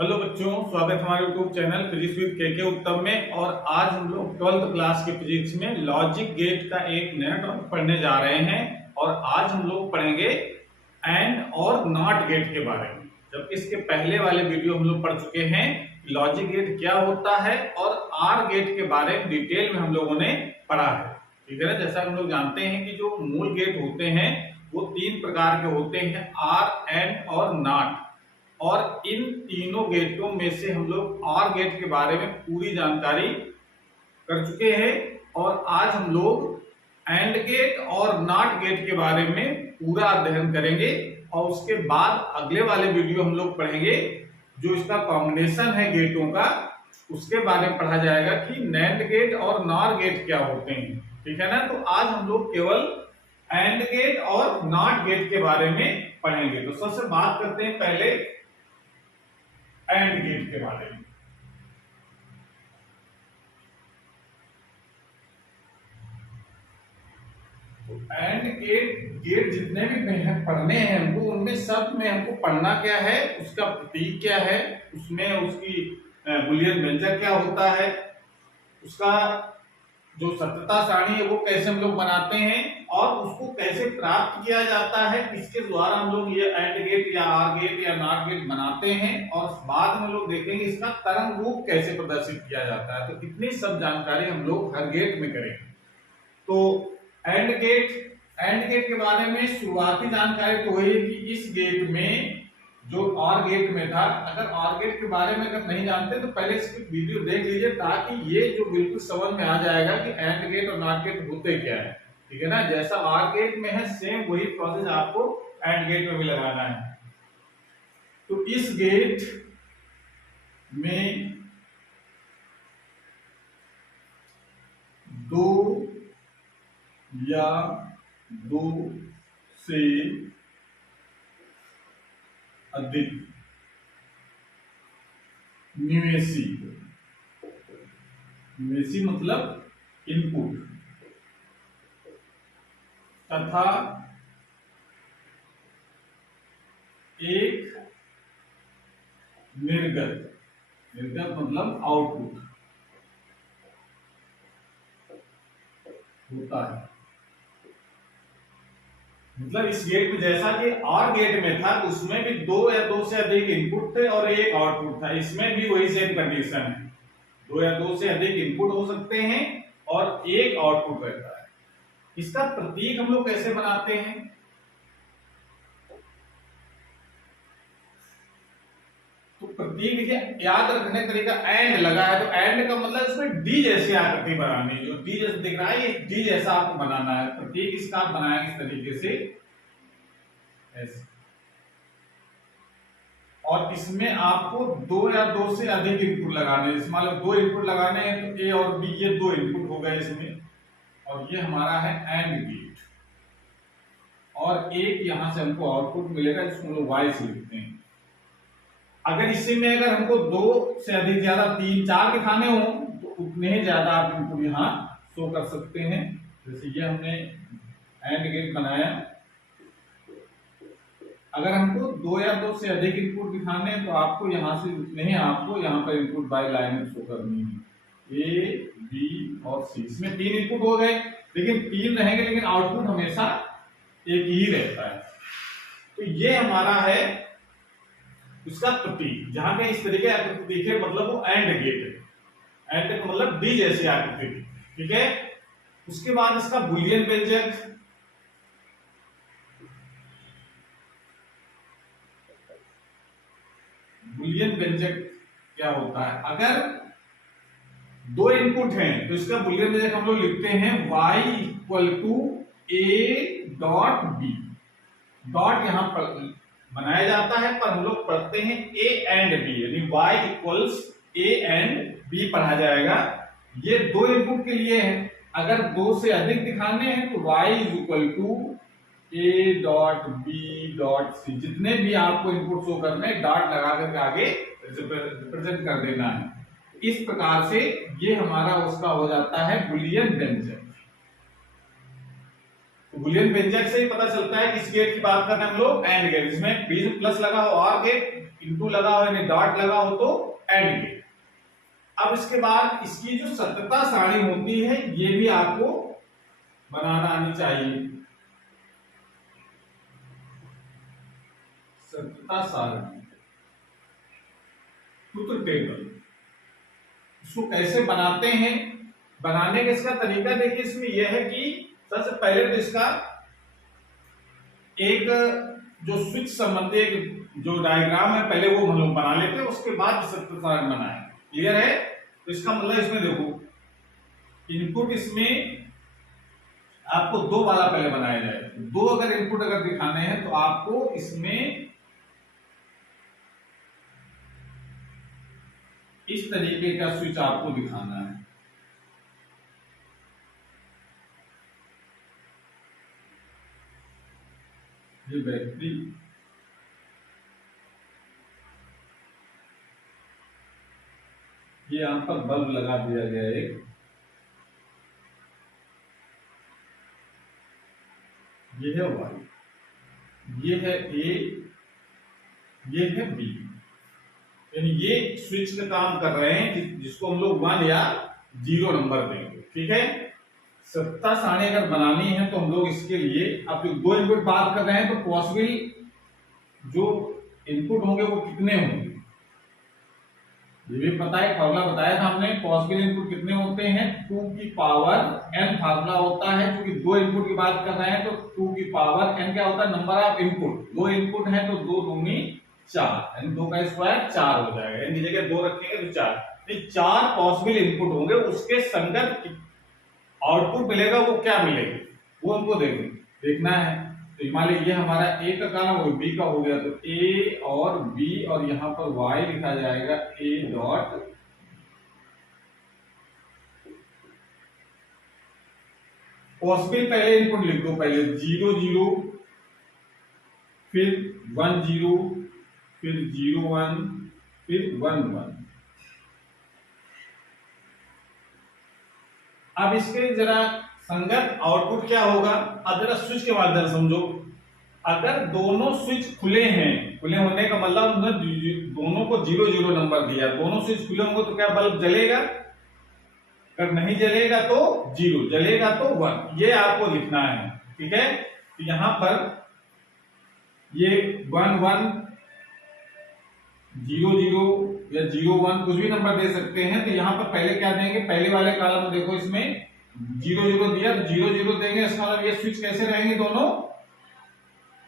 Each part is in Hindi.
हेलो बच्चों, स्वागत है हमारे यूट्यूब चैनल फिजिक्स विद के उत्तम में। और आज हम लोग 12th क्लास के फिजिक्स में लॉजिक गेट का एक नया टॉपिक पढ़ने जा रहे हैं। और आज हम लोग पढ़ेंगे एंड और नॉट गेट के बारे में। जबकि इसके पहले वाले वीडियो हम लोग पढ़ चुके हैं लॉजिक गेट क्या होता है और आर गेट के बारे में डिटेल में हम लोगों ने पढ़ा है। ठीक है ना। जैसा हम लोग जानते हैं कि जो मूल गेट होते हैं वो 3 प्रकार के होते हैं, आर, एंड और नॉट। और इन तीनों गेटों में से हम लोग आर गेट के बारे में पूरी जानकारी कर चुके हैं। और आज हम लोग एंड गेट और नॉट गेट के बारे में पूरा अध्ययन करेंगे। और उसके बाद अगले वाले वीडियो हम लोग पढ़ेंगे जो इसका कॉम्बिनेशन है गेटों का, उसके बारे में पढ़ा जाएगा कि नैंड गेट और नॉर गेट क्या होते हैं। ठीक है ना। तो आज हम लोग केवल एंड गेट और नॉट गेट के बारे में पढ़ेंगे। तो सबसे बात करते हैं पहले एंड गेट के बारे में। तो एंड गेट जितने भी पढ़ने हैं हमको, उनमें सब में हमको पढ़ना क्या है, उसका प्रतीक क्या है, उसमें उसकी बुलियन व्यंजक क्या होता है, उसका जो सत्यता सारणी है वो कैसे हम लोग बनाते हैं और उसको कैसे प्राप्त किया जाता है, किसके द्वारा हम लोग ये एंड गेट या आर गेट या नॉट गेट बनाते हैं। और बाद में लोग देखेंगे इसका तरंग रूप कैसे प्रदर्शित किया जाता है। तो इतनी सब जानकारी हम लोग हर गेट में करेंगे। तो एंड गेट के बारे में शुरुआती जानकारी तो वही है कि इस गेट में जो ऑर गेट में था, अगर ऑर गेट के बारे में अगर नहीं जानते तो पहले इसकी वीडियो देख लीजिए, ताकि ये जो बिल्कुल समझ में आ जाएगा कि एंड गेट और नॉट गेट होते क्या है। ठीक है ना। जैसा ऑर गेट में है सेम वही प्रोसेस आपको एंड गेट में भी लगाना है। तो इस गेट में दो या दो से अधिक निवेशी मतलब इनपुट तथा एक निर्गत मतलब आउटपुट होता है। मतलब इस गेट में जैसा कि और गेट में था उसमें भी दो या दो से अधिक इनपुट थे और एक आउटपुट था, इसमें भी वही सेम कंडीशन है। दो या दो से अधिक इनपुट हो सकते हैं और एक आउटपुट रहता है। इसका प्रतीक हम लोग कैसे बनाते हैं? तो प्रतीक देखिए, याद रखने का तरीका एंड लगा है तो एंड का मतलब इसमें डी जैसी आकृति बनानी है। जो डी जैसे दिख रहा है ये डी जैसा आपको बनाना है। प्रतीक इसका आप बनाएंगे इस तरीके से ऐसे। और इसमें आपको दो या दो से अधिक इनपुट लगाने हैं। जैसे मान लो 2 इनपुट लगाने हैं तो ए और बी, ये 2 इनपुट हो गए इसमें। और ये हमारा है एंड गेट। और एक यहां से हमको आउटपुट मिलेगा जिसको हम लोग वाई से लिखते हैं। अगर इसी में अगर हमको 2 से अधिक ज्यादा 3, 4 दिखाने हो तो उतने ही ज्यादा आप इनको यहाँ शो कर सकते हैं। जैसे ये हमने एंड गेट बनाया। अगर हमको 2 या 2 से अधिक इनपुट दिखाने हैं तो आपको यहाँ से उतने ही आपको यहाँ पर इनपुट बाय लाइन शो करनी है, ए, बी और सी। इसमें 3 इनपुट हो गए, लेकिन 3 रहेंगे लेकिन आउटपुट हमेशा एक ही रहता है। तो ये हमारा है उसका प्रतीक। जहां पे इस तरीके आकृति दिखे मतलब वो एंड गेट है। एंड का मतलब डी जैसी आकृति। ठीक है। उसके बाद इसका बुलियन व्यंजक, बुलियन व्यंजक क्या होता है? अगर 2 इनपुट हैं तो इसका बुलियन व्यंजक हम लोग लिखते हैं y equal to A dot B. Dot यहां पर बनाया जाता है पर हम लोग पढ़ते हैं ए एंड बी, यानी y equals A and B पढ़ा जाएगा। ये 2 इनपुट के लिए है। अगर 2 से अधिक दिखाने हैं तो y is equal to A dot B dot C. जितने भी आपको इनपुट शो करने डॉट लगा करके आगे रिप्रेजेंट कर देना है। इस प्रकार से ये हमारा उसका हो जाता है बुलियन व्यंजक। तो बुलियन व्यंजक से ही पता चलता है किस गेट की बात कर रहे हैं हम लोग, एंड गेट। इसमें बीच में प्लस लगा हो और गेट, इंटू लगा हो यानी डॉट लगा हो तो एंड गेट। अब इसके बाद इसकी जो सत्यता सारणी होती है ये भी आपको बनाना आनी चाहिए। सत्यता सारणी, ट्रुथ टेबल, इसको कैसे बनाते हैं? बनाने का इसका तरीका देखिए, इसमें यह है कि सबसे पहले तो इसका एक जो स्विच संबंधी जो डायग्राम है पहले वो हम लोग बना लेते हैं, उसके बाद सत्यता सारणी बनाए। क्लियर है? तो इसका मतलब इसमें देखो, इनपुट इसमें आपको 2 वाला पहले बनाया जाए। 2 अगर इनपुट अगर दिखाने हैं तो आपको इसमें इस तरीके का स्विच आपको दिखाना है। ये बैटरी, ये यहां पर बल्ब लगा दिया गया है एक, ये है वाई, ये है ए, ये है बी, यानी ये स्विच का काम कर रहे हैं जिसको हम लोग 1 या 0 नंबर देंगे। ठीक है? सत्ता सारणी अगर बनानी है तो हम लोग इसके लिए अब जो 2 इनपुट बात कर रहे हैं तो पॉसिबल जो इनपुट होंगे वो कितने होंगे ये भी पता है, फार्मूला बताया था हमने। पॉसिबल इनपुट कितने होते हैं? 2 की पावर n फार्मूला होता है, क्योंकि 2 इनपुट की बात कर रहे हैं तो 2 की पावर n क्या होता है? Number of input. 2 इनपुट है तो 2 दूनी 4, यानी 2 का स्क्वायर 4 हो जाएगा, इनकी जगह 2 रखेंगे तो 4। तो 4 पॉसिबल इनपुट होंगे, उसके संगत आउटपुट मिलेगा वो क्या मिलेगा वो हमको देखना है। तो मान लीजिए ये हमारा ए का कॉलम और बी का हो गया, तो ए और बी और यहां पर वाई लिखा जाएगा ए डॉट पॉसिबल। पहले इनपुट लिख दो, पहले 0 0, फिर 1 0, फिर 0 1, फिर 1 1। अब इसके जरा संगत आउटपुट क्या होगा? अब जरा स्विच के माध्यम से समझो। अगर दोनों स्विच खुले हैं, खुले होने का मतलब दोनों को 0 0 नंबर दिया, दोनों स्विच खुले होंगे तो क्या बल्ब जलेगा? अगर नहीं जलेगा तो 0, जलेगा तो 1, ये आपको लिखना है। ठीक है? तो यहां पर ये 1 1 0 0 या 0 1 कुछ भी नंबर दे सकते हैं। तो यहां पर पहले क्या देंगे? पहले वाले कॉलम में देखो, इसमें 0 0 दिया तो 0 0 देंगे। इसका मतलब ये स्विच कैसे रहेंगे? दोनों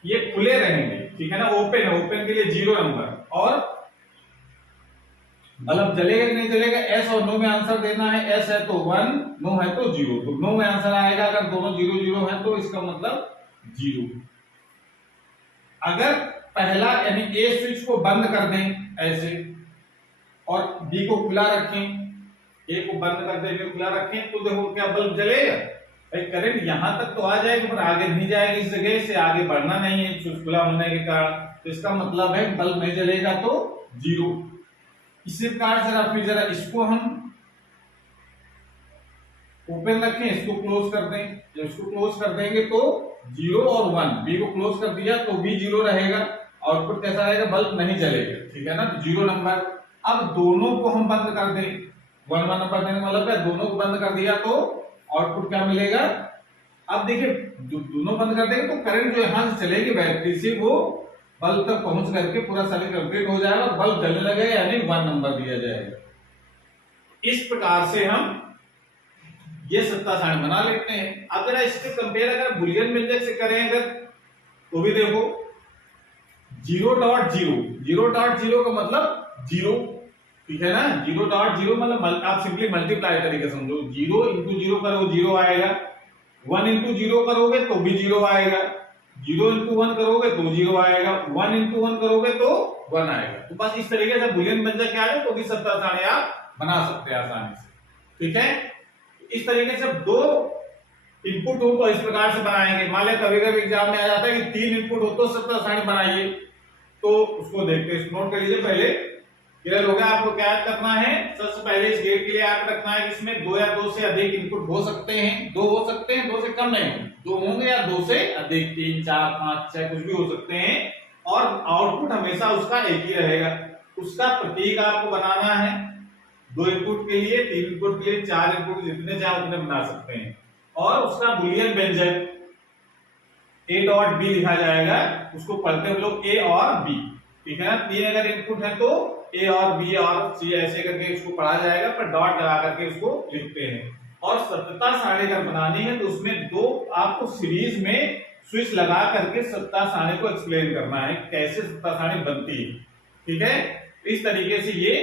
ये खुले रहेंगे। ठीक है ना? ओपन है, ओपन के लिए 0 नंबर। और बल्ब जलेगा कि नहीं जलेगा? एस और नो में आंसर देना है। एस है तो 1, नो है तो 0। तो नो में आंसर आएगा अगर दोनों 0 0 है तो इसका मतलब 0। अगर पहला यानी ए स्विच को बंद कर दें ऐसे और बी को खुला रखें, ए को बंद कर दें, खुला रखें, तो देखो क्या बल्ब जलेगा? भाई करंट यहां तक तो आ जाएगी पर आगे नहीं जाएगी, इस जगह से आगे बढ़ना नहीं है स्विच खुला होने के कारण। तो इसका मतलब है बल्ब नहीं जलेगा तो 0। इसी प्रकार जरा इसको हम ओपन रखें, इसको क्लोज कर दें। जब इसको क्लोज कर देंगे तो 0 और 1, बी को क्लोज कर दिया तो बी 0 रहेगा, आउटपुट कैसा रहेगा? बल्ब नहीं जलेगा। ठीक है ना? तो 0 नंबर। अब दोनों को हम बंद कर दें, 1 1 नंबर देने मतलब है दोनों को बंद कर दिया तो आउटपुट क्या मिलेगा? अब देखिए जो दोनों बंद कर देंगे तो करंट जो यहां से चलेगी बैटरी से वो बल्ब तक पहुंच करके पूरा सर्किट कंप्लीट हो जाएगा और बल्ब जलने लगेगा, यानी 1 नंबर दिया जाएगा। इस प्रकार से हम ये सत्ता सारणी बना लेते हैं। अब जरा इसके कंपेयर अगर बुलियन व्यंजक से करें अगर तो भी देखो 0.0, 0.0 का मतलब 0। ठीक है ना? 0.0 मतलब आप सिंपली मल्टीप्लाई तरीके समझो, 0 इंटू 0 करो 0 आएगा, 1 इंटू 0 करोगे तो भी 0 आएगा, 0 इंटू 1 करोगे तो 0 आएगा, 1 इंटू 1 करोगे तो 1 आएगा। तो बस इस तरीके से बुलियन व्यंजक क्या है तो भी सत्ता सारणी आप बना सकते हैं आसानी से। ठीक है? इस तरीके से 2 इनपुट हो तो इस प्रकार से बनाएंगे। मान लें कभी कभी एग्जाम में आ जाता है कि 3 इनपुट हो तो सत्ता सारणी बनाइए, तो उसको देखते हैं। नोट कर लीजिए पहले, क्लियर हो गया? आपको क्या याद करना है? सबसे पहले इस गेट के लिए याद रखना है कि इसमें 2 या 2 से अधिक इनपुट हो सकते हैं, 2 हो सकते हैं, 2 से कम नहीं होंगे। दो होंगे या दो से अधिक, 3 4 5 6 कुछ भी हो सकते हैं, और आउटपुट हमेशा उसका एक ही रहेगा। उसका प्रतीक आपको बनाना है, 2 इनपुट के लिए, 3 इनपुट के लिए, 4 इनपुट, जितने चाहे उतने बना सकते हैं। और उसका बूलियन व्यंजक ए डॉट बी लिखा जाएगा, उसको पढ़ते हैं हम लोग ए और बी, ठीक है ना। 3 अगर इनपुट है तो ए और बी और सी ऐसे करके इसको पढ़ा जाएगा, पर डॉट लगा करके उसको लिखते हैं। और सत्यता सारणी अगर बनानी है तो उसमें 2 आपको सीरीज में स्विच लगा करके सत्यता सारणी को एक्सप्लेन करना है, कैसे सत्यता सारणी बनती है, ठीक है। इस तरीके से ये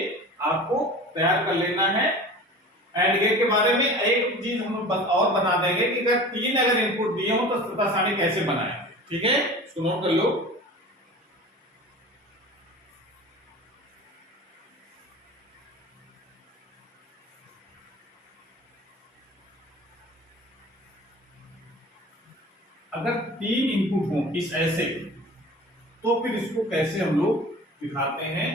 आपको तैयार कर लेना है। एंड गेट के बारे में एक चीज हम और बता देंगे कि अगर 3 अगर इनपुट दिए हो तो सत्यता सारणी कैसे बनाएंगे, ठीक है, इसको नोट कर लो। अगर 3 इनपुट हो इस ऐसे, तो फिर इसको कैसे हम लोग दिखाते हैं।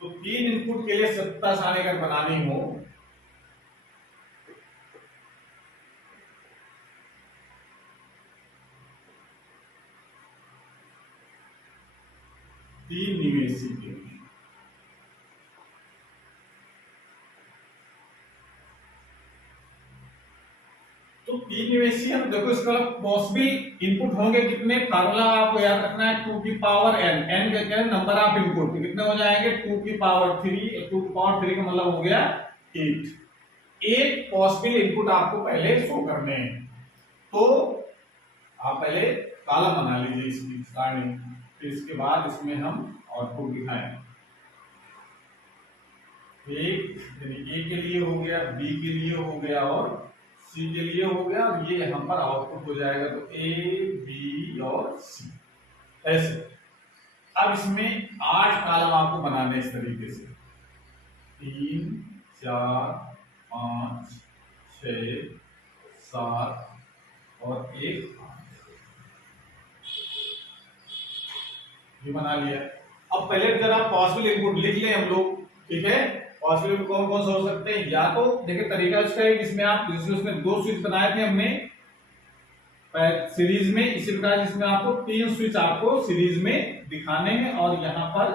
तो 3 इनपुट के लिए सत्यता सारणी अगर बनानी हो, तीन निवेशी के लिए, तो 3 निवेशी हम देखो, इसका पॉसिबल इनपुट होंगे कितने, फार्मूला आपको याद रखना है 2 की पावर n, n क्या है, नंबर ऑफ इनपुट, कितने हो जाएंगे 2 की पावर 3, 2 की पावर 3 का मतलब हो गया 8। एक पॉसिबल इनपुट आपको पहले शो करने हैं, तो आप पहले कॉलम बना लीजिए इसकी सारणी, फिर इसके बाद इसमें हम आउटपुट दिखाएं। एक यानी ए के लिए हो गया, बी के लिए हो गया और सी के लिए हो गया, और ये यहां पर आउटपुट हो जाएगा, तो ए बी और सी ऐसे। अब इसमें 8 कॉलम आपको बनाने इस तरीके से, 3 4 5 6 7 और 1 ये बना लिया। अब पहले जरा पॉसिबल इनपुट लिख लें हम लोग, ठीक है। पॉसिबल इनपुट कौन कौन से हो सकते हैं, या तो देखिए तरीका इसका है, जिसमें आप उसमें 2 स्विच बनाए थे हमने सीरीज में, इसी प्रकार जिसमें आपको 3 स्विच आपको सीरीज में दिखाने हैं, और यहाँ पर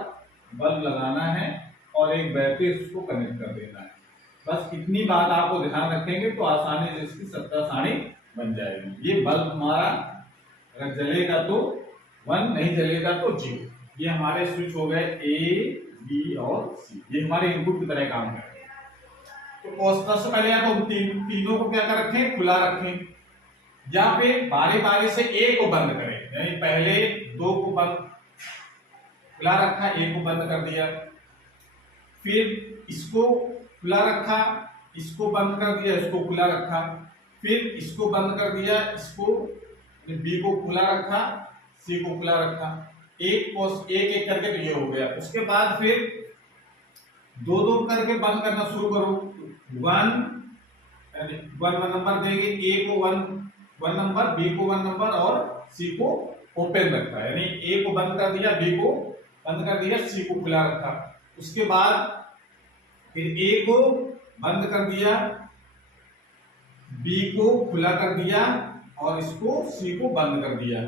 बल्ब लगाना है और एक बैटरी उसको कनेक्ट कर देना है। बस इतनी बात आपको ध्यान रखेंगे तो आसानी से इसकी सत्यता सारणी बन जाएगी। ये बल्ब हमारा अगर जलेगा तो 1, नहीं जलेगा तो 0। ये हमारे स्विच हो गए ए बी और सी, ये हमारे इनपुट की तरह काम करेंगे। तो सबसे पहले या तो तीनों को क्या कर रखें, खुला रखें, या फिर बारी बारी से ए को बंद करें, यानी पहले 2 को बंद खुला रखा, ए को बंद कर दिया, फिर इसको खुला रखा, इसको बंद कर दिया, इसको खुला रखा, फिर इसको बंद कर दिया, इसको बी को खुला रखा, सी को खुला रखा, एक एक करके तो ये हो गया। उसके बाद फिर 2 करके बंद करना शुरू करो, 1 नंबर देंगे, ए को 1 नंबर, बी को 1 नंबर और सी को ओपन रखा, यानी ए को बंद कर दिया, बी को बंद कर दिया, सी को खुला रखा। उसके बाद फिर ए को बंद कर दिया, बी को खुला कर दिया और इसको सी को बंद कर दिया।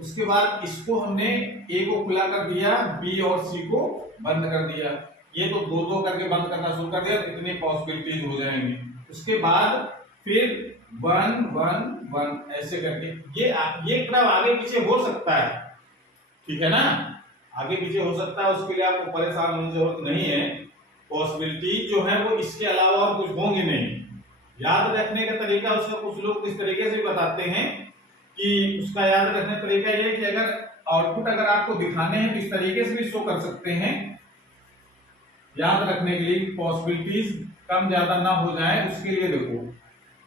उसके बाद इसको हमने ए को खुला कर दिया, बी और सी को बंद कर दिया। ये तो 2 करके बंद करना शुरू कर दिया, इतनी पॉसिबिलिटीज हो जाएंगी। उसके बाद फिर 1 1 1 ऐसे करके ये क्रम आगे पीछे हो सकता है, ठीक है ना, आगे पीछे हो सकता है, उसके लिए आपको परेशान होने की जरूरत नहीं है। पॉसिबिलिटी जो है वो इसके अलावा और कुछ होंगी नहीं। याद रखने का तरीका उसका कुछ लोग इस तरीके से बताते हैं कि उसका याद रखने का तरीका ये है कि अगर आउटपुट अगर आपको दिखाने हैं तो इस तरीके से भी शो कर सकते हैं, याद रखने के लिए पॉसिबिलिटीज कम ज्यादा ना हो जाए उसके लिए। देखो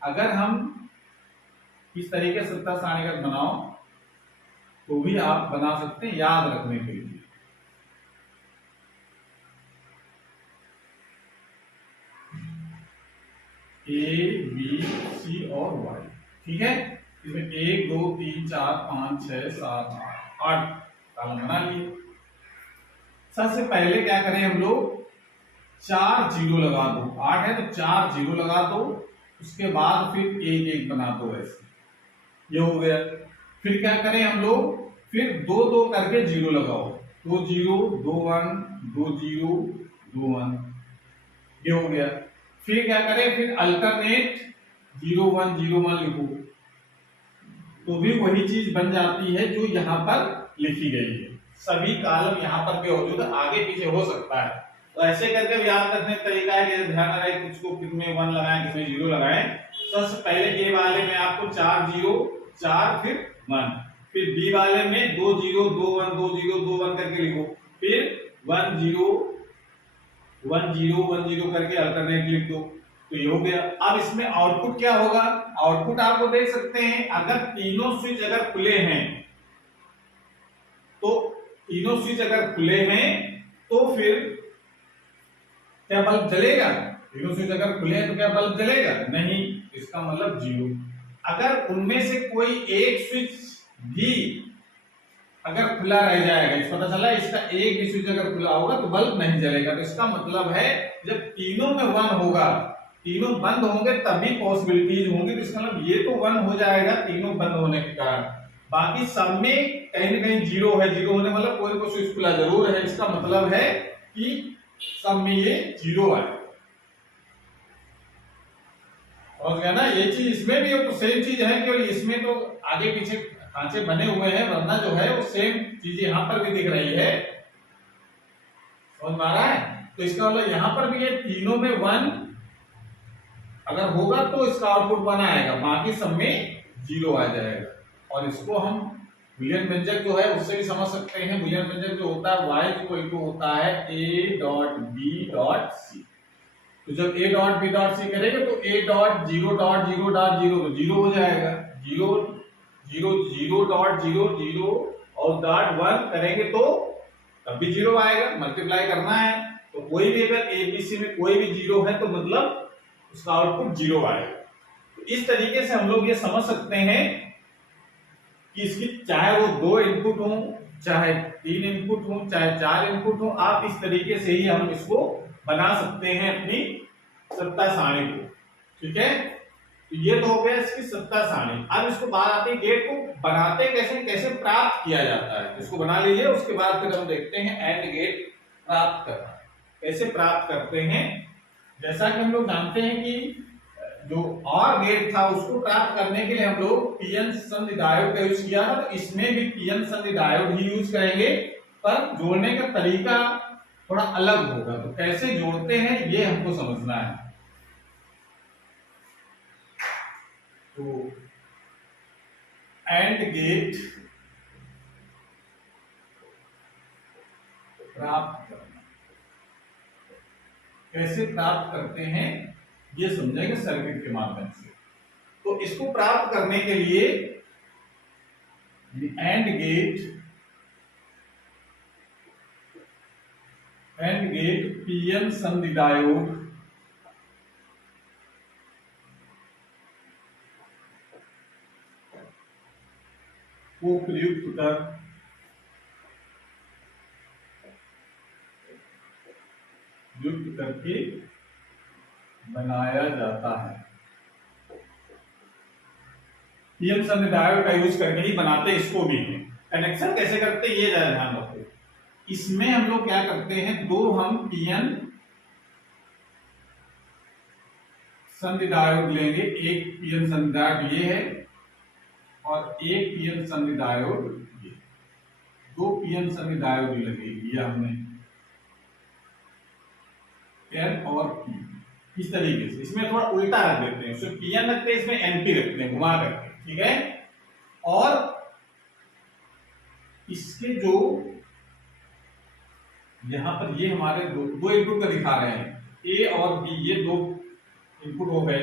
अगर हम इस तरीके से सत्ता सारणी बनाओ तो भी आप बना सकते हैं, याद रखने के लिए। ए बी सी और वाई, ठीक है, इसमें 1 2 3 4 5 6 7 8 कॉलम बना लिए। सबसे पहले क्या करें हम लोग, 4 जीरो लगा दो, 8 है तो 4 जीरो लगा दो, उसके बाद फिर 1 1 बना दो ऐसे, ये हो गया। फिर क्या करें हम लोग, फिर दो दो करके जीरो लगाओ, 2 0 2 1 2 0 2 1, ये हो गया। फिर क्या करें, फिर अल्टरनेट 0 1 0 1 लिखो, तो भी वही चीज बन जाती है जो यहाँ पर लिखी गई है। सभी कॉलम यहाँ पर भी मौजूद है, आगे पीछे हो सकता है। तो ऐसे करके भी याद रखने का तरीका है कि ध्यान लगाए किसको किसमें 1 लगाएं किसमें 0 लगाएं। सबसे पहले ए वाले में आपको 4 0 4 फिर 1, फिर बी वाले में 2 0 2 1 2 0 2 1 करके लिखो, फिर 1 0 1 0 1 0 करके अल्टरनेट लिख दो। तो ये हो गया। अब इसमें आउटपुट क्या होगा, आउटपुट आपको देख सकते हैं, अगर तीनों स्विच अगर खुले हैं, तो तीनों स्विच अगर खुले हैं तो फिर क्या बल्ब जलेगा? तीनों स्विच अगर खुले हैं तो क्या बल्ब जलेगा? नहीं, इसका मतलब 0। अगर उनमें से कोई एक स्विच भी अगर खुला रह जाएगा, इस पता चला इसका एक भी स्विच अगर खुला होगा तो बल्ब नहीं जलेगा। तो इसका मतलब है जब तीनों में 1 होगा, तीनों बंद होंगे तभी पॉसिबिलिटीज होंगी। तो इसका मतलब ये तो 1 हो जाएगा तीनों बंद होने के कारण, बाकी सब में कहीं ना कहीं 0 है। 0 होने मतलब कोई कोई स्विच खुला जरूर है, इसका मतलब है कि सब में ये 0 आएगा। समझ गया ना? ये चीज इसमें भी तो सेम चीज है, केवल इसमें तो आगे पीछे खांचे बने हुए हैं, वरना जो है वो सेम चीज यहाँ पर भी दिख रही है। समझ में आ रहा है? तो इसका मतलब यहाँ पर भी ये तीनों में 1 अगर होगा तो इसका आउटपुट 1 आएगा, बाकी सब में 0 आ जाएगा। और इसको हम बूलियन व्यंजक जो है उससे भी समझ सकते हैं। बूलियन व्यंजक जो होता है y इक्वल टू होता है a dot b dot c। तो जब a dot b dot c करेंगे तो a डॉट 0 डॉट 0 डॉट 0 तो 0 हो जाएगा, 0 0 0 डॉट 0 0 और डॉट 1 करेंगे तो तब भी 0 आएगा, मल्टीप्लाई करना है। तो कोई भी अगर a b c में कोई भी 0 है तो मतलब उसका आउटपुट 0 आएगा। तो इस तरीके से हम लोग ये समझ सकते हैं कि इसकी चाहे वो 2 इनपुट हो, चाहे 3 इनपुट हो, चाहे 4 इनपुट हो, आप इस तरीके से ही हम इसको बना सकते हैं अपनी सत्ता सारणी को। ठीक है, तो ये तो हो गया इसकी सत्ता सारणी। अब इसको बात आती है गेट को बनाते कैसे, कैसे प्राप्त किया जाता है। इसको बना लीजिए, उसके बाद फिर हम देखते हैं एंड गेट प्राप्त करना कैसे प्राप्त करते हैं। जैसा कि हम लोग जानते हैं कि जो और गेट था उसको प्राप्त करने के लिए हम लोग पीएन संधि डायोड का यूज किया था, तो इसमें भी पीएन संधि डायोड ही यूज करेंगे, पर जोड़ने का तरीका थोड़ा अलग होगा। तो कैसे जोड़ते हैं ये हमको समझना है। तो एंड गेट प्राप्त करना कैसे प्राप्त करते हैं ये समझेंगे सर्किट के माध्यम से। तो इसको प्राप्त करने के लिए एंड गेट पीएन संधि डायोड को प्रयुक्त करके बनाया जाता है। पीएन संधि डायोड का यूज करके ही बनाते इसको भी। कनेक्शन कैसे करते ये ज्यादा ध्यान रखो। इसमें हम लोग क्या करते हैं, दो हम पीएन संधि डायोड लेंगे। एक पीएन संधि डायोड ये है और एक पीएन संधि डायोड ये। दो पीएन संधि डायोड लगे, ये हमने एन और पी इस तरीके से। इसमें थोड़ा उल्टा रख देते हैं, उसमें पीएन रखते हैं, इसमें एनपी रखते हैं घुमा करके। ठीक है, और इसके जो यहां पर ये हमारे दो इनपुट का दिखा रहे हैं, ए और बी, ये दो इनपुट हो गए।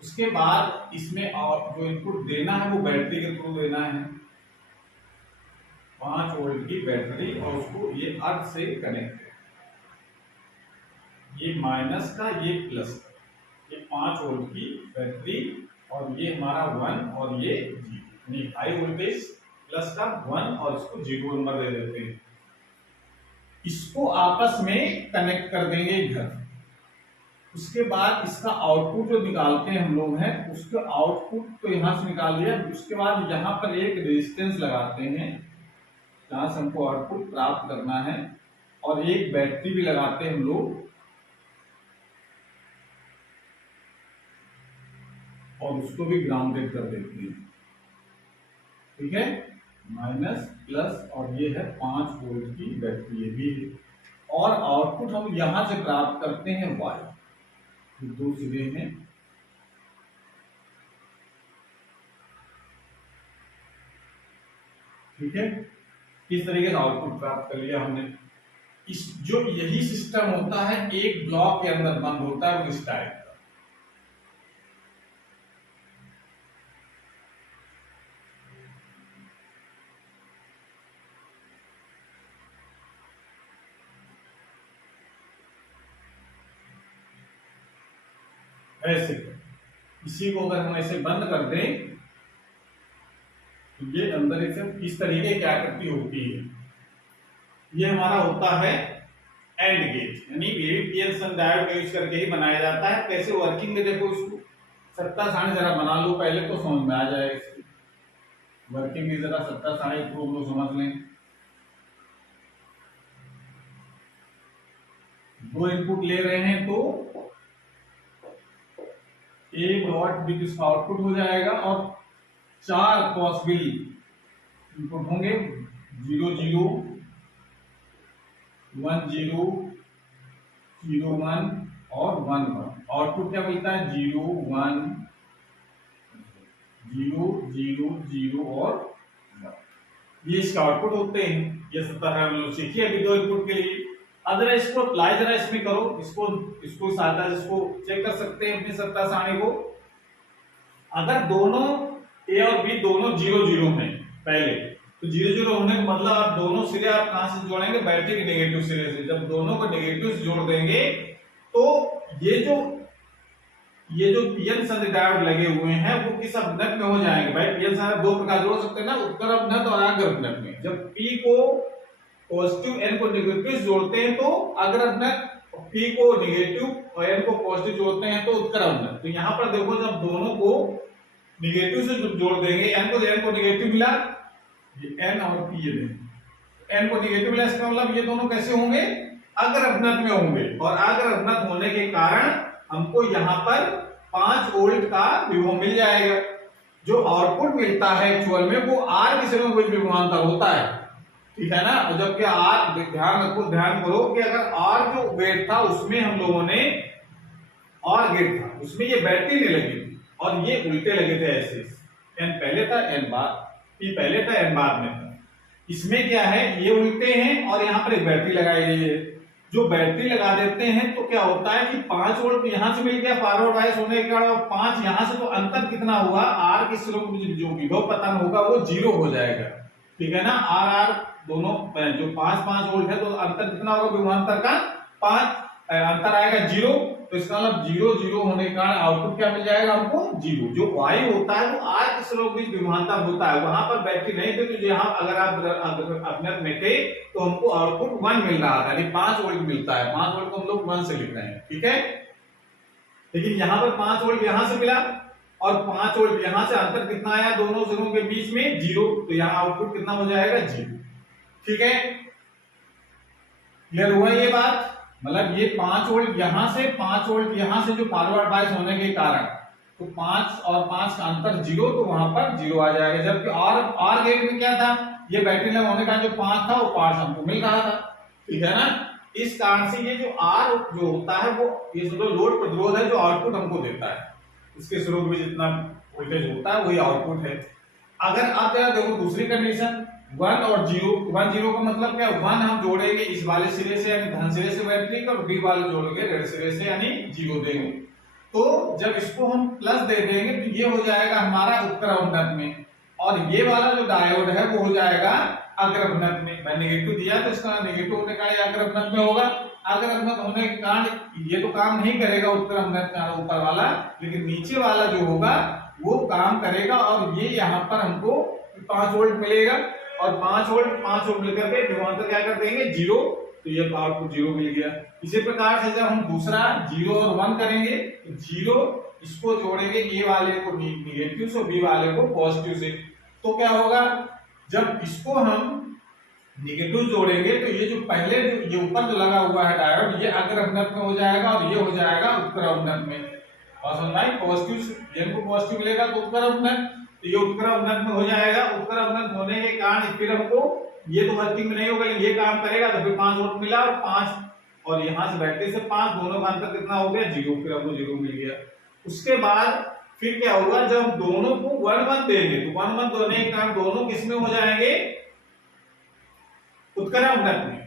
उसके बाद इसमें और जो इनपुट देना है वो बैटरी के थ्रू देना है, 5 वोल्ट की बैटरी, और उसको ये अर्थ से कनेक्ट है। ये माइनस का ये प्लस का, ये 5 वोल्ट की बैटरी और ये हमारा 1 और ये 0, हाई वोल्टेज प्लस का 1 और इसको 0 नंबर दे देते हैं। इसको आपस में कनेक्ट कर देंगे इधर, उसके बाद इसका आउटपुट जो निकालते हैं हम लोग हैं, उसका आउटपुट तो यहाँ से निकाल दिया। उसके बाद यहाँ पर एक रेजिस्टेंस लगाते हैं जहाँ से हमको आउटपुट प्राप्त करना है, और एक बैटरी भी लगाते हैं हम लोग, और उसको भी ग्राउंडेड कर देते हैं। ठीक है, माइनस प्लस, और ये है 5 वोल्ट की बैटरी, ये भी है। और आउटपुट हम यहां से प्राप्त करते हैं वाई, दो सिरे हैं। ठीक है, किस तरीके से आउटपुट प्राप्त कर लिया हमने। इस जो यही सिस्टम होता है एक ब्लॉक के अंदर बंद होता है, वो इस टाइप का। ऐसे इसी को अगर हम ऐसे बंद कर दें तो ये अंदर से इस तरीके की आकृति होती है। ये हमारा होता है एंड गेट, यानी पीएन डायोड का यूज करके ही बनाया जाता है। कैसे वर्किंग में देखो, इसको सत्ता सारणी जरा बना लो पहले तो समझ में आ जाएगा। इसकी वर्किंग की जरा सत्ता सारणी को हम लोग समझ लें। दो इनपुट ले रहे हैं तो 1 वॉट भी इसका आउटपुट हो जाएगा, और 4 पॉसिबल इनपुट होंगे, 0 0 1 0 0 1 और 1 1। आउटपुट क्या मिलता है, 0 1 0 0 0 और 1। ये इसका आउटपुट होते हैं। ये सत्ता हम लोग सीखिए अभी दो इनपुट के लिए। अगर इसको अप्लाई जरा इसमें करो, इसको साधा, इसको चेक कर सकते हैं अपनी सत्ता सारणी को। अगर दोनों ए और बी दोनों 0 0 हैं पहले, तो 0 0 होने का मतलब आप दोनों सिरे आप कहां से जोड़ेंगे, बैटरी के नेगेटिव सिरे से। जब दोनों को नेगेटिव से जोड़ देंगे तो ये जो पीएन संधि डायोड लगे हुए हैं वो किस अपनत में हो जाएंगे। भाई पीएन संधि दो प्रकार जोड़ सकते हैं ना, उत्तर अपनत और अग्र अपनत में। जब पी को पॉजिटिव, एन को नेगेटिव जोड़ते हैं तो अग्र अपनत, पी को नेगेटिव और एन को पॉजिटिव जोड़ते हैं तो उत्तर अपनत। तो यहाँ पर देखो, जब दोनों को नेगेटिव से जोड़ देंगे, एन को नेगेटिव मिला, ये एन और पी, ये एन को नेगेटिव मिला, इसका मतलब ये दोनों कैसे होंगे, अग्र अपनत में होंगे। और अग्र अपनत होने के कारण हमको यहाँ पर 5 वोल्ट का विभव मिल जाएगा। जो आउटपुट मिलता है एक्चुअल में वो आर के सिरों में विभवांतर होता है। ठीक है ना, जबकि आर, ध्यान करो कि अगर आर जो गेट था उसमें हम लोगों ने, आर गेट था उसमें ये बैटरी नहीं लगी थी और ये उल्टे लगे थे ऐसे, एन पहले था एन बाद, पी पहले था एन बाद में था। इसमें क्या है, ये उल्टे हैं और यहाँ पर एक बैटरी लगाई गई है। जो बैटरी लगा देते हैं तो क्या होता है कि 5 वोल्ट यहां से मिल गया फॉरवर्ड बायस होने के कारण, 5 यहां से, तो अंतर कितना हुआ, आर के सिरों में जो विभव पतन होगा वो 0 हो जाएगा। ठीक है ना, आर आर दोनों जो 5 वोल्ट है तो अंतर कितना होगा विभवांतर का, 5 अंतर आएगा 0। तो इसका मतलब 0 0 होने के कारण आउटपुट क्या मिल जाएगा हमको, 0। जो वाई होता है वो आर के सिरों के बीच विभवांतर होता है, वहां पर बैटरी नहीं थे तो यहाँ अगर आप अपने में थे तो हमको आउटपुट 1 मिल रहा था, यानी 5 वोल्ट मिलता है। 5 वोल्ट को हम लोग 1 से लिख रहे हैं। ठीक है, लेकिन यहाँ पर 5 वोल्ट यहां से मिला और 5 वोल्ट यहां से, अंतर कितना आया दोनों सिरों के बीच में, 0। तो यहाँ आउटपुट कितना हो जाएगा, 0। ठीक है, क्लियर हुआ ये बात। मतलब ये 5 वोल्ट यहां से, 5 वोल्ट यहां से जो फॉरवर्ड बायस होने के कारण, तो 5 और 5 का अंतर 0, तो वहां पर 0 आ जाएगा। जबकि और गेट में क्या था, ये बैटरी लगा होने का जो 5 था वो 5 हमको मिल रहा था। ठीक है ना, इस कारण से ये जो आर जो होता है वो ये लोड प्रतिरोध है जो आउटपुट हमको देता है, इसके स्रोत में जितना वोल्टेज होता है वही आउटपुट है। अगर आप जरा देखो दूसरी कंडीशन, 1 और 0, 1 0 का मतलब क्या, 1 हम जोड़ेंगे इस वाले सिरे से यानी धन सिरे से बैटरी का, और बी वाले जोड़ेंगे ऋण सिरे से यानी 0 देंगे। तो जब इसको हम प्लस दे देंगे तो ये हो जाएगा हमारा उत्तर अपनत में, और ये वाला जो डायोड है वो हो जाएगा अग्र अपनत में। मैं नेगेटिव दिया तो इसका नेगेटिव होने का अग्र अपनत में होगा। अग्र अपनत होने के कारण ये तो काम नहीं करेगा उत्तर अपनत का ऊपर वाला, लेकिन नीचे वाला जो होगा वो काम करेगा। और ये यहाँ पर हमको 5 वोल्ट मिलेगा, और 5 वोल्ट मिलकर के विभवांतर क्या कर देंगे, 0। तो ये आउटपुट 0 मिल गया। इसी प्रकार से जब हम दूसरा 0 और 1 करेंगे तो 0 इसको जोड़ेंगे ए वाले को निगेटिव से, बी वाले को पॉजिटिव से, तो क्या होगा, जब इसको हम निगेटिव जोड़ेंगे तो ये जो पहले ये ऊपर जो लगा हुआ है डायोड, ये अग्र अवनत में हो जाएगा और ये हो जाएगा उत्तर अवनत में। और समझाई, पॉजिटिव ये को पॉजिटिव मिलेगा तो उत्तर अवनत, तो ये उत्तर अवनत में हो जाएगा। उत्तर अवनत होने के कारण फिर हमको ये तो वर्किंग में नहीं होगा, ये काम करेगा तो फिर 5 वोल्ट मिला, और 5 और यहाँ से बैटरी से 5 दोनों का अंतर कितना हो गया, 0, फिर हमको 0 मिल गया। उसके बाद फिर क्या होगा, जब हम दोनों को 1-1 देंगे तो 1-1 दोनों के कारण दोनों किसमें हो जाएंगे, उत्तर अवनत में।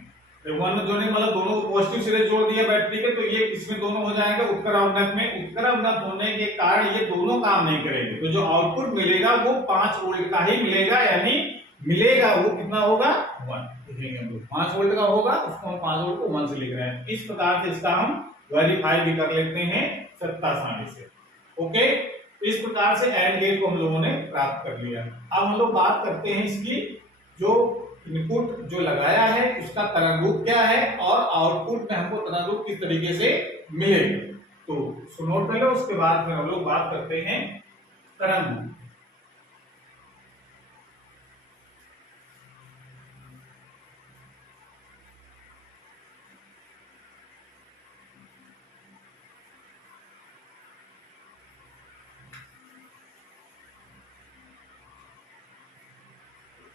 वन जोड़ने मतलब दोनों को पॉजिटिव सिरे जोड़ दिया बैटरी के, तो ये इसमें दोनों हो जाएंगे उत्तर अवनत में। उत्तर अवनत होने के कारण ये दोनों काम नहीं करेंगे, तो जो आउटपुट मिलेगा वो 5 वोल्ट का ही मिलेगा, यानी मिलेगा वो कितना होगा, 1। देखेंगे हम लोग 5 वोल्ट का होगा, उसको हम 5 वोल्ट को 1 से लिख रहे हैं। इस प्रकार से इसका हम वेरीफाई भी कर लेते हैं सत्ता सारणी से। ओके, इस प्रकार से एंड गेट को हम लोगों ने प्राप्त कर लिया। अब हम लोग बात करते हैं इसकी जो इनपुट जो लगाया है उसका तरंग रूप क्या है, और आउटपुट में हमको तरंग रूप किस तरीके से मिलेगा। तो नोट कर लो, उसके बाद फिर हम लोग बात करते हैं तरंग रूप।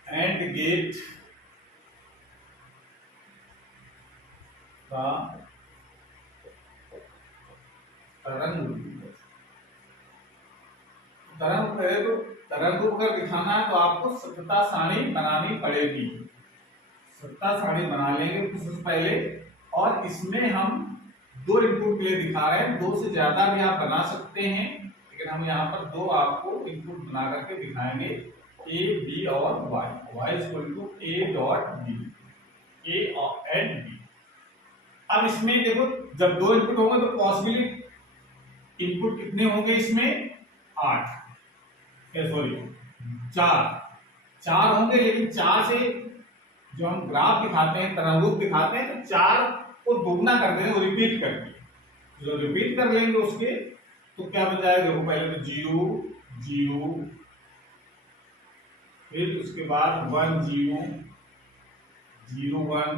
एंड गेट का तरंग रूप, तरंग कहे तो तरंग रूप अगर दिखाना है तो आपको सत्ता सारणी बनानी पड़ेगी। सत्ता सारणी बना लेंगे सबसे पहले, और इसमें हम 2 इनपुट के लिए दिखा रहे हैं, 2 से ज्यादा भी आप बना सकते हैं, लेकिन हम यहाँ पर 2 आपको इनपुट बना करके दिखाएंगे, ए बी और Y. Y equal to A dot B, A and B. अब इसमें देखो जब 2 इनपुट होंगे तो पॉसिबिलिटी इनपुट कितने होंगे इसमें, 8 सॉरी 4 होंगे, लेकिन 4 से जो हम ग्राफ दिखाते हैं, तरंग रूप दिखाते हैं, तो 4 को दोगुना कर देंगे, वो रिपीट करके जो रिपीट कर लेंगे उसके, तो क्या बन जाएगा, देखो पहले तो 0 0, फिर उसके बाद 1 0 0 1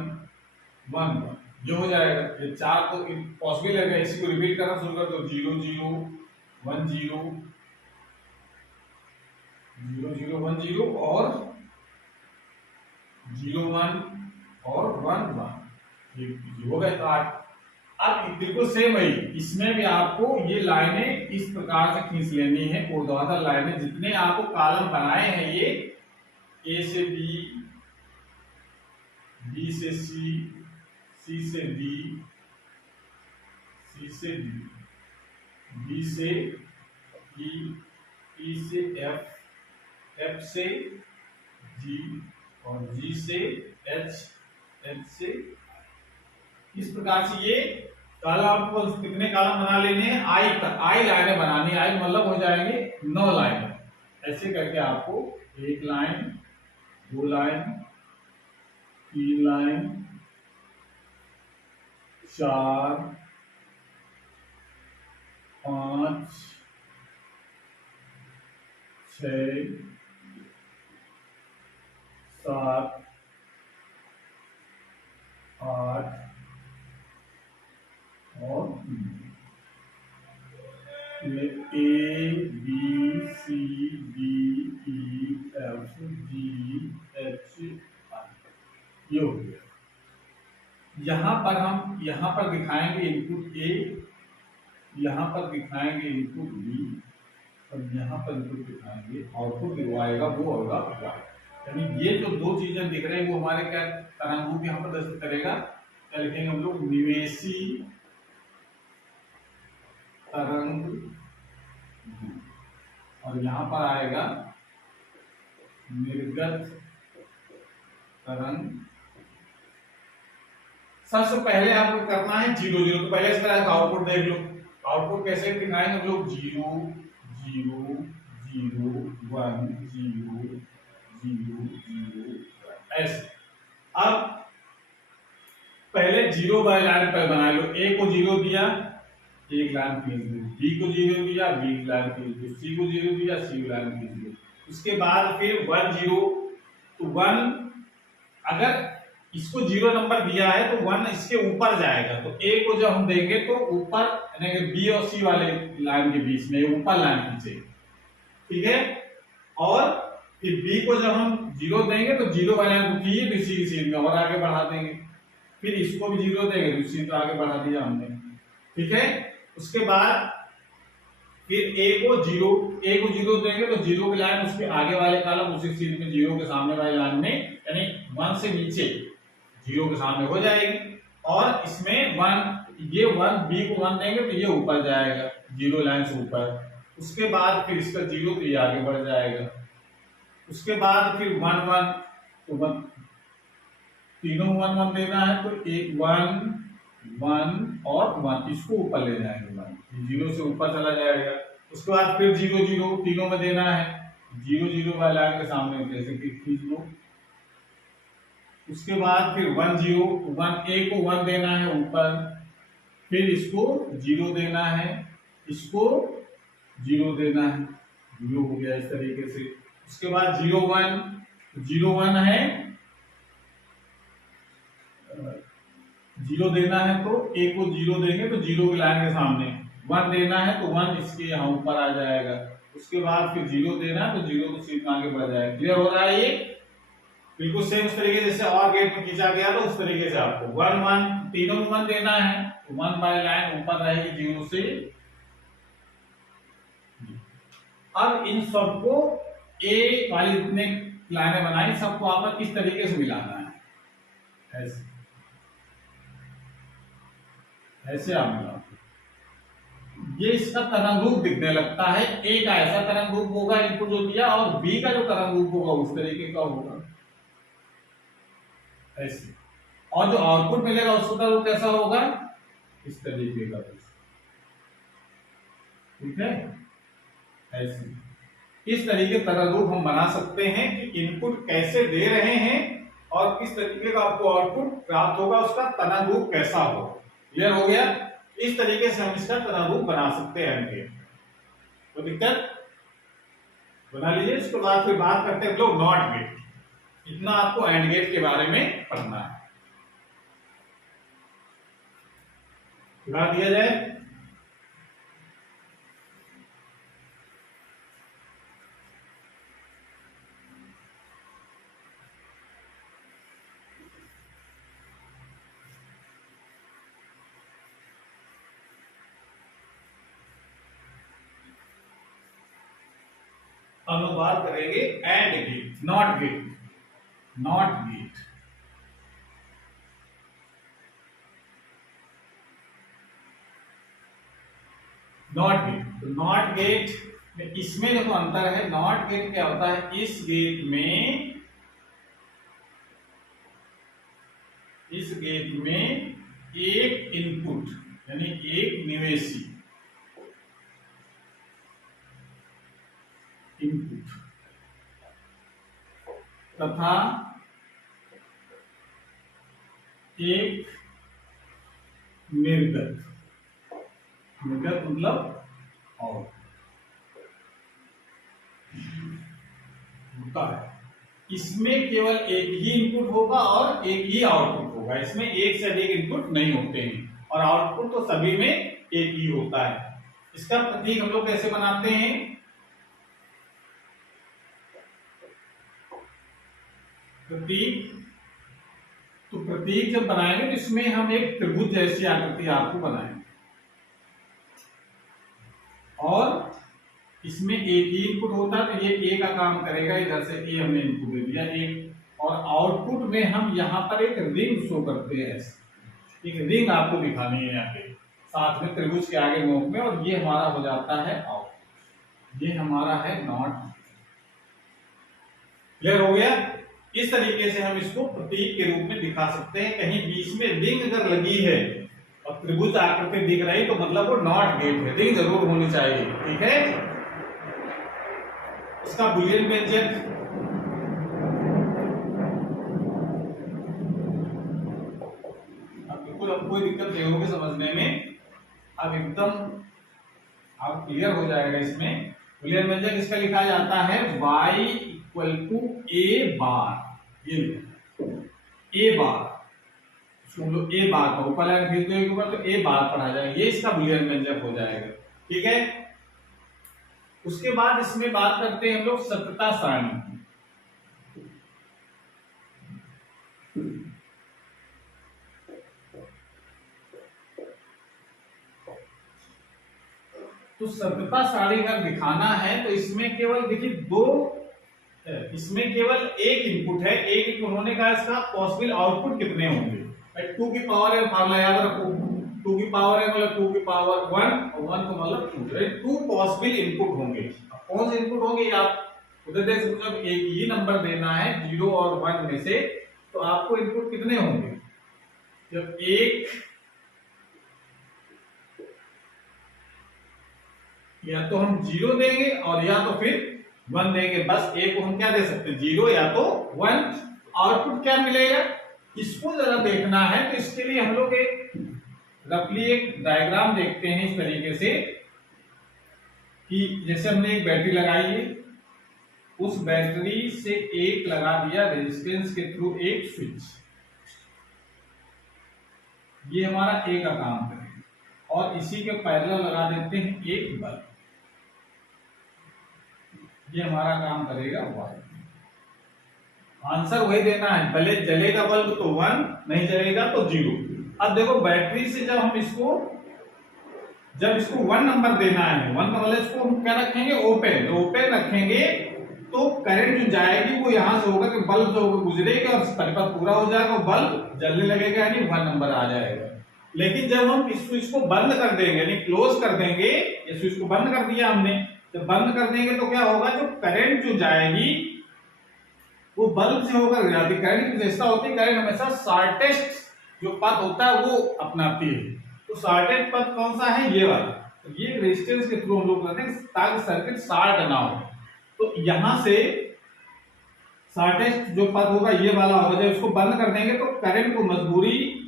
1 1, जो हो जाएगा। ये 4 तो पॉसिबल है, इसी को रिपीट करना शुरू कर दो, 0 0 1 0 0 0 1 0 और 0 1 और 1 1, ये हो गए 8। अब बिल्कुल सेम वही, इसमें भी आपको ये लाइनें इस प्रकार से खींच लेनी है, ऊर्ध्वाधर लाइनें, जितने आपको कॉलम बनाए हैं, ये ए से बी, बी से सी, सी से डी, सी से डी, बी से ई, ई से एफ, एफ से जी, और जी से एच, एच से। इस प्रकार से ये कॉलम आपको कितने कॉलम बना लेने हैं, आई लाइनें बनानी है, आई मतलब हो जाएंगे 9 लाइन। ऐसे करके आपको 1 लाइन, 2 लाइन, 3 लाइन, 4 5 6 7 8 और ये A B C D E F G H I, ये हो गया। यहाँ पर हम यहाँ पर दिखाएंगे इनपुट ए, यहाँ पर दिखाएंगे इनपुट बी, और यहाँ पर इनपुट दिखाएंगे, आउटपुट जो आएगा वो होगा वाई। यानी ये जो 2 चीजें दिख रहे हैं वो हमारे क्या तरंग रूप यहाँ पर दर्शित करेगा। क्या लिखेंगे हम लोग, निवेशी तरंग, और यहाँ पर आएगा निर्गत तरंग। सबसे पहले आपको करना है 0 0, तो पहले इस तरह का आउटपुट देख लो। आउटपुट कैसे दिखाएंगे हम लोग, 0 0 0 1 0 0 0 ऐसे। अब जीरो वाले लाइन पर बना लो। ए को जीरो दिया, एक लाइन खींच दी, बी को जीरो दिया, बी की लाइन खींच दी, सी को जीरो दिया, सी की लाइन खींच दी। उसके बाद फिर 1 0, तो 1 अगर इसको 0 नंबर दिया है तो 1 इसके ऊपर जाएगा, तो ए को जब हम देंगे तो ऊपर यानी कि बी और सी वाले लाइन के बीच में ऊपर लाइन खींचे, ठीक है। और फिर बी को जब हम 0 देंगे तो 0 वाले लाइन को खींचे, तो सी सीट में और आगे बढ़ा देंगे, फिर इसको भी 0 देंगे तो सी तो आगे बढ़ा दिया हमने, ठीक है। उसके बाद फिर ए को 0 देंगे तो 0 की लाइन उसके आगे वाले कॉलम उसी सीट में 0 के सामने वाले लाइन में यानी 1 से नीचे 0 के सामने हो जाएगी। और इसमें 1 ये 1 बी को 1 देंगे तो ये ऊपर जाएगा 0 लाइन से ऊपर। उसके बाद फिर इसका 0 तो ये आगे बढ़ जाएगा। उसके बाद फिर 1 1 तो 1 तीनों 1 1 देना है तो एक 1 1 और 1 इसको ऊपर ले जाएंगे, 1 0 से ऊपर चला जाएगा। उसके बाद फिर 0 0 तीनों में देना है, 0 0 वाले लाइन के सामने जैसे कि खींच लो। उसके बाद फिर 1 0 1 ए को 1 देना है ऊपर, फिर इसको 0 देना है, इसको 0 देना है, 0 हो गया इस तरीके से। उसके बाद 0 1 है 0 देना है तो ए को 0 देंगे तो 0 की लाइन के सामने 1 देना है तो 1 इसके यहाँ ऊपर आ जाएगा। उसके बाद फिर 0 देना है तो 0 को सीट में आगे बढ़ जाएगा। क्लियर हो रहा है ये? बिल्कुल सेम उस तरीके जैसे और गेट में खींचा गया तो उस तरीके से आपको 1 1 तीनों में 1 देना है तो 1 बाय लाइन ऊपर रहेगी 0 से। अब इन सबको ए वाली जितने लाइनें बनाई सबको आपस किस तरीके से मिलाना है, ऐसे ऐसे आप मिलाओ, ये इसका तरंग रूप दिखने लगता है। ए का ऐसा तरंग रूप होगा इनपुट जो दिया, और बी का जो तरंग रूप होगा उस तरीके का होगा ऐसे, और जो आउटपुट मिलेगा उसका रूप कैसा होगा इस तरीके का, ठीक है। ऐसे इस तरीके तरंग रूप हम बना सकते हैं कि इनपुट कैसे दे रहे हैं और किस तरीके का आपको आउटपुट प्राप्त होगा, उसका तरंग रूप कैसा होगा। क्लियर हो गया? इस तरीके से हम इसका तरंग रूप बना सकते हैं। तो दिक्कत बना लीजिए। इसके बाद फिर बात करते हैं लोग नॉट गेट। इतना आपको एंड गेट के बारे में पढ़ना है। बता दिया जाए हम लोग बात करेंगे and gate, not gate. Not gate not gate तो नॉट गेट में इसमें देखो अंतर है। नॉट गेट क्या होता है, इस गेट में एक इनपुट यानी एक निवेशी इनपुट तथा एक निर्गत मतलब और होता है। इसमें केवल एक ही इनपुट होगा और एक ही आउटपुट होगा। इसमें एक से अधिक इनपुट नहीं होते हैं और आउटपुट तो सभी में एक ही होता है। इसका प्रतीक हम लोग कैसे बनाते हैं, प्रतीक तो प्रतीक जब बनाएंगे तो इसमें हम एक त्रिभुज जैसी आकृति आपको बनाएंगे और इसमें एक ही इनपुट होता है तो ये ए का काम करेगा। इधर से ए हमने इनपुट दे दिया एक, और आउटपुट में हम यहाँ पर एक रिंग शो करते हैं। एक रिंग आपको दिखानी है यहाँ पे साथ में त्रिभुज के आगे नोक में, और ये हमारा हो जाता है आउटपुट। ये हमारा है नॉट। क्लियर हो गया? इस तरीके से हम इसको प्रतीक के रूप में दिखा सकते हैं। कहीं बीच में रिंग अगर लगी है और त्रिभुज आकृति दिख रही तो मतलब वो नॉट गेट है, रिंग जरूर होनी चाहिए, ठीक है। इसका बुलियन व्यंजक अब बिल्कुल कोई दिक्कत नहीं होगी समझने में। अब एकदम अब क्लियर हो जाएगा। इसमें बुलियन व्यंजक इसका लिखा जाता है y इक्वल टू ए बार। ये ए बार, ए बार का ऊपर लाइन खींच दो एक ऊपर, तो ए बार पढ़ा जाएगा, ये इसका बुलियन व्यंजक हो जाएगा। ठीक है, उसके बाद इसमें बात करते हैं हम लोग सत्यता सारणी। तो सत्यता सारणी अगर दिखाना है तो इसमें केवल देखिए इसमें केवल एक इनपुट है। एक इनपुट होने का इसका पॉसिबल आउटपुट कितने होंगे। 2 की पावर है, फार्मूला याद रखो, 2 की पावर है मतलब 2 की पावर 1 और 1 को मतलब 2 पॉसिबल इनपुट होंगे। कौन से इनपुट होंगे आप उधर देख सकते हो। एक ही नंबर देना है 0 और 1 में से, तो आपको इनपुट कितने होंगे। जब एक या तो हम 0 देंगे और या तो फिर 1 देंगे, बस एक को हम क्या दे सकते हैं 0 या तो 1। आउटपुट क्या मिलेगा इसको जरा देखना है, तो इसके लिए हम लोग एक रफली एक डायग्राम देखते हैं इस तरीके से कि जैसे हमने एक बैटरी लगाई है, उस बैटरी से एक लगा दिया रेजिस्टेंस के थ्रू एक स्विच, ये हमारा ए का काम करेगा, और इसी के पैरेलल लगा देते हैं एक बल्ब, ये हमारा काम करेगा वाई। आंसर वही देना है, भले जलेगा बल्ब तो 1, नहीं जलेगा तो 0। अब देखो बैटरी से जब हम इसको 1 नंबर देना है, 1 का मतलब इसको हम क्या रखेंगे ओपन, तो ओपन रखेंगे तो करंट जो जाएगी वो यहां से होगा कि बल्ब जो गुजरेगा और परिपथ पूरा हो जाएगा, बल्ब जलने लगेगा, यानी 1 नंबर आ जाएगा। लेकिन जब हम इस स्विच को बंद कर देंगे यानी क्लोज कर देंगे, ये स्विच को बंद कर दिया हमने, जब बंद कर देंगे तो क्या होगा, जो करंट जो जाएगी वो बल्ब से होकर जाती। करंट की विशेषता होती है, करंट हमेशा शॉर्टेस्ट जो पथ होता है वो अपनाती है। तो शॉर्टेस्ट पथ कौन सा है, ये वाला, तो ये रेजिस्टेंस के थ्रू हम लोग करते हैं ताकि सर्किट शॉर्ट ना हो। तो यहां से शॉर्टेस्ट जो पथ होगा ये वाला होगा। जब इसको बंद कर देंगे तो करंट को मजबूरी,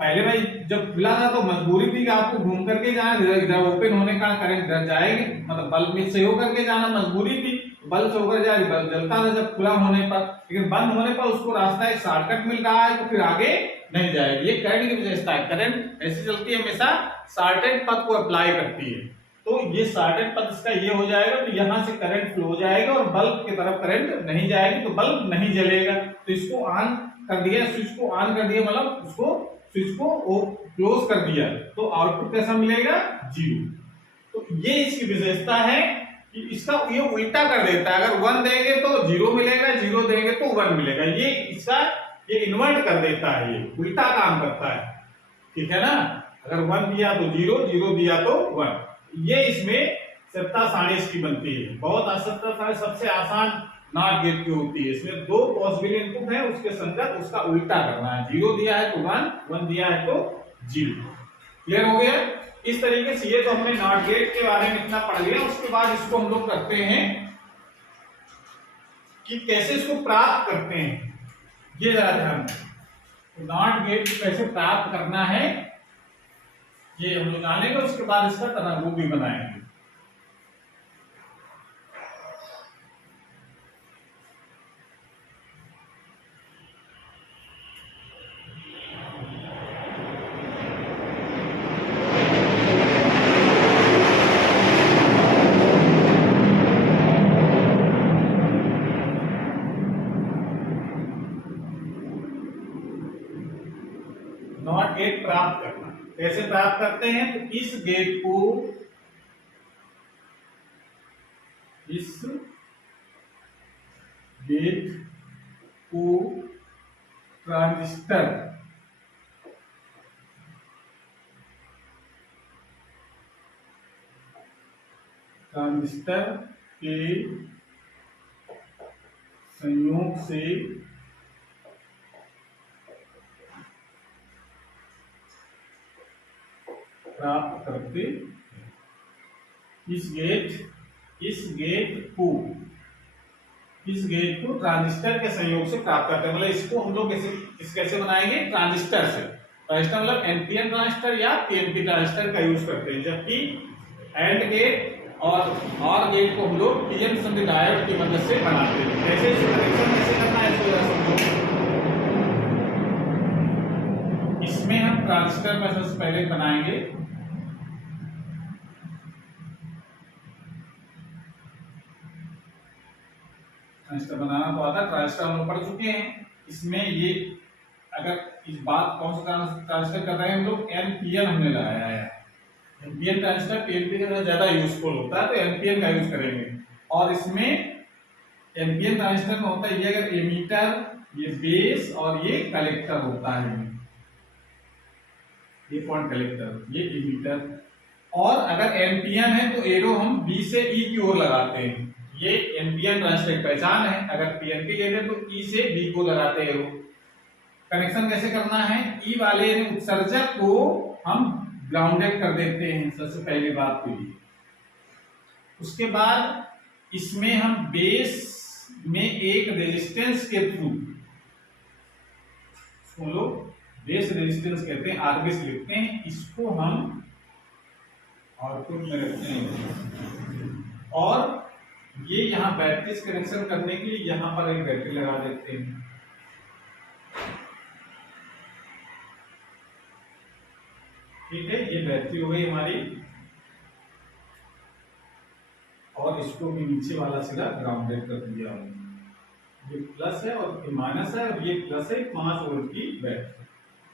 पहले भाई जब खुला था तो मजबूरी थी कि आपको घूम करके जाना, इधर ओपन होने का करंट इधर जाएगी, मतलब बल्ब में से होकर के जाना मजबूरी थी, बल्ब से होकर जाए, बल्ब जलता था जब खुला होने पर, लेकिन बंद होने पर उसको रास्ता एक शॉर्टकट मिल रहा है तो फिर आगे नहीं जाएगी। ये करंट की विशेषता है, करंट ऐसी चलती है हमेशा शॉर्टेड पथ को अप्लाई करती है। तो ये शॉर्टेड पथ इसका ये हो जाएगा, तो यहां से करंट फ्लो हो जाएगा और बल्ब की तरफ करंट नहीं जाएगी, तो बल्ब नहीं जलेगा। तो इसको ऑन कर दिया, स्विच को ऑन कर दिया, मतलब उसको स्विच को क्लोज कर दिया, तो आउटपुट कैसा मिलेगा 0। तो ये इसकी विशेषता है कि इसका ये उल्टा कर देता है, अगर 1 देंगे तो 0 मिलेगा, 0 देंगे तो 1 मिलेगा, ये इसका ये इन्वर्ट कर देता है, ये उल्टा काम करता है। ठीक है ना, अगर 1 दिया तो 0, 0 दिया तो 1। ये इसमें सत्ता सारणी इसकी बनती है। बहुत असत्ता सारणी सबसे आसान नॉट गेट की होती है। इसमें 2 पॉसिबल इनपुट है, उसके संगत उसका उल्टा करना है, 0 दिया है तो 1, 1 दिया है तो 0। क्लियर हो गया। इस तरीके से ये तो हमने नॉट गेट के बारे में इतना पढ़ लिया। उसके बाद इसको हम लोग करते हैं कि कैसे इसको प्राप्त करते हैं, ये जरा ध्यान दें। नॉट गेट कैसे प्राप्त करना है ये हम लोग जानेंगे, उसके बाद इसका तरंग भी बनाएंगे। नॉट गेट प्राप्त करना कैसे प्राप्त करते हैं, तो इस गेट को ट्रांजिस्टर के संयोग से प्राप्त करते। इस गेट को ट्रांजिस्टर के संयोग से प्राप्त करते हैं। मतलब इसको हम लोग कैसे बनाएंगे, ट्रांजिस्टर से। ट्रांजिस्टर मतलब एनपीएन ट्रांजिस्टर या पीएनपी ट्रांजिस्टर का यूज करते हैं, जबकि एंड गेट और गेट को हम लोग पीएन संधि डायोड की मदद से बनाते हैं। कैसे कनेक्शन कैसे करना है इसको समझो। इसमें हम ट्रांजिस्टर में सबसे पहले बनाएंगे ट्रांजिस्टर बनाना तो आता है, ट्रांजिस्टर हम लोग पढ़ चुके हैं। इसमें ये अगर इस बात कौन सा ट्रांजिस्टर कर रहे हैं हम लोग, एनपीएन हमने लगाया है। एनपीएन ट्रांजिस्टर पीएनपी से ज्यादा यूजफुल होता है, तो एनपीएन का यूज करेंगे। और इसमें एनपीएन ट्रांजिस्टर में होता है ये, अगर एमीटर, ये बेस और ये कलेक्टर होता है, ये पॉइंट कलेक्टर, ये एमीटर। और अगर एनपीएन है तो एरो हम बी से ई की ओर लगाते हैं, ये एनपीएन ट्रांजिस्टर की पहचान है। अगर पीएनपी ले लें तो ई से बी को लगाते हैं। कनेक्शन कैसे करना है, ई वाले उत्सर्जक को हम ग्राउंडेड कर देते हैं सबसे पहली बात तो ये। उसके बाद इसमें हम बेस में एक रेजिस्टेंस के थ्रू, सुनो बेस रेजिस्टेंस कहते हैं, आरबीएस लिखते हैं, इसको हम आउटपुट में रखते हैं। और ये यहाँ बैटरी से कनेक्शन करने के लिए यहाँ पर एक बैटरी लगा देते हैं। ठीक है, ये बैटरी हो गई हमारी। और इसको भी नीचे वाला सिरा ग्राउंडेड कर दिया हमने। ये प्लस है और ये माइनस है, और ये प्लस है 5 वोल्ट की बैटरी,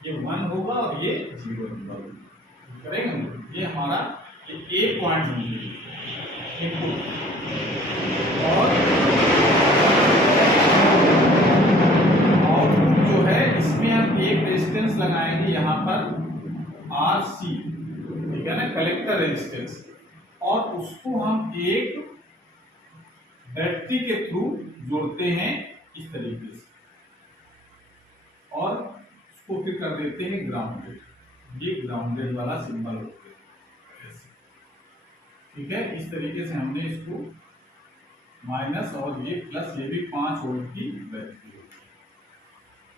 ये 1 होगा और ये 0 होगा। करेंगे हम, ये हमारा ये एक पॉइंट इनपुट। और आउटपुट जो है इसमें हम एक रेजिस्टेंस लगाएंगे यहाँ पर आरसी, ठीक है ना, कलेक्टर रेजिस्टेंस। और उसको हम एक बैटरी के थ्रू जोड़ते हैं इस तरीके से, और उसको फिर कर देते हैं ग्राउंडेड। ये ग्राउंडेड वाला सिंबल होता है, ठीक है। इस तरीके से हमने इसको माइनस और ये प्लस, ये भी 5 वोल्ट की बैटरी होती है।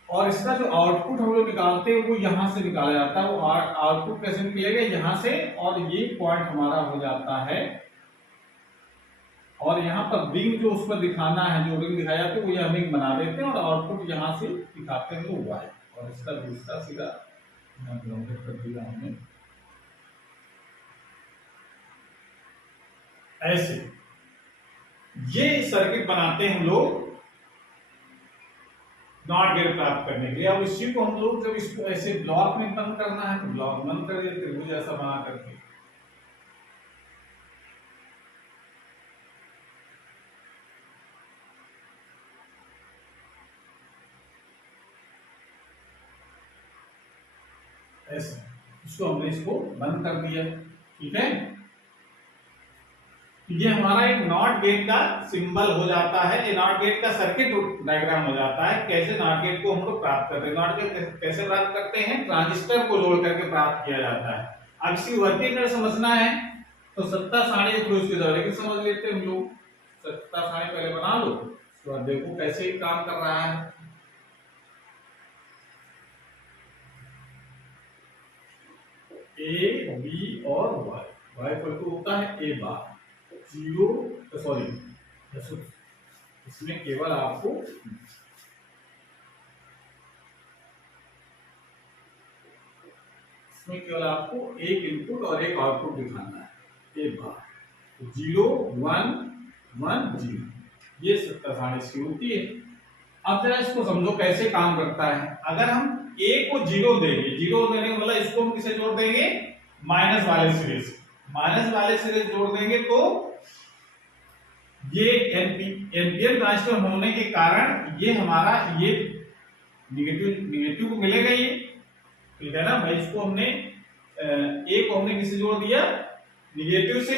और इसका जो आउटपुट हम लोग निकालते हैं वो यहां से निकाला जाता है। वो आउटपुट कैसे निकलेगा, यहां से, और ये पॉइंट हमारा हो जाता है। और यहाँ पर रिंग जो उस पर दिखाना है, जो रिंग दिखाया जाता है वो यह रिंग बना देते हैं, और आउटपुट यहाँ से दिखाते हैं वो वाई। और इसका दूसरा सीधा ग्राउंडेड कर दिया हमने ऐसे। ये सर्किट बनाते हैं हम लोग नॉट गेट प्राप्त करने के लिए। अब इसी को हम लोग जब इसको ऐसे ब्लॉक में बंद करना है तो ब्लॉक बंद कर देते हैं, जैसा बना करके। ऐसे इसको हमने इसको बंद कर दिया, ठीक है। ये हमारा एक नॉट गेट का सिंबल हो जाता है, ये नॉट गेट का सर्किट डायग्राम हो जाता है। कैसे नॉट गेट को हम लोग प्राप्त करते हैं, नॉट गेट कैसे प्राप्त करते हैं, ट्रांजिस्टर को जोड़ करके प्राप्त किया जाता है। अब इसकी वर्किंग अगर समझना है तो सत्ता सारणी के थ्रू इसकी वर्किंग समझ लेते हैं हम लोग। सत्ता सारणी पहले बना लो, उसके बाद देखो कैसे काम कर रहा है। ए बी और वाई, वाई इक्वल टू होता है ए बार, 0 सॉरी, इसमें केवल आपको एक इनपुट और एक आउटपुट दिखाना है। एक बार 0 1 1 0, ये सत्ता सारणी इसकी होती है। अब जरा इसको समझो कैसे काम करता है। अगर हम a को 0 देंगे, 0 देने का मतलब इसको हम किसे जोड़ देंगे, माइनस वाले सिरे से। माइनस वाले सिरे जोड़ देंगे तो ये एनपीएन ट्रांजिस्टर होने के कारण ये हमारा ये निगेटिव को मिलेगा, ये ठीक है ना भाई। इसको हमने ए को हमने किसे जोड़ दिया, निगेटिव से,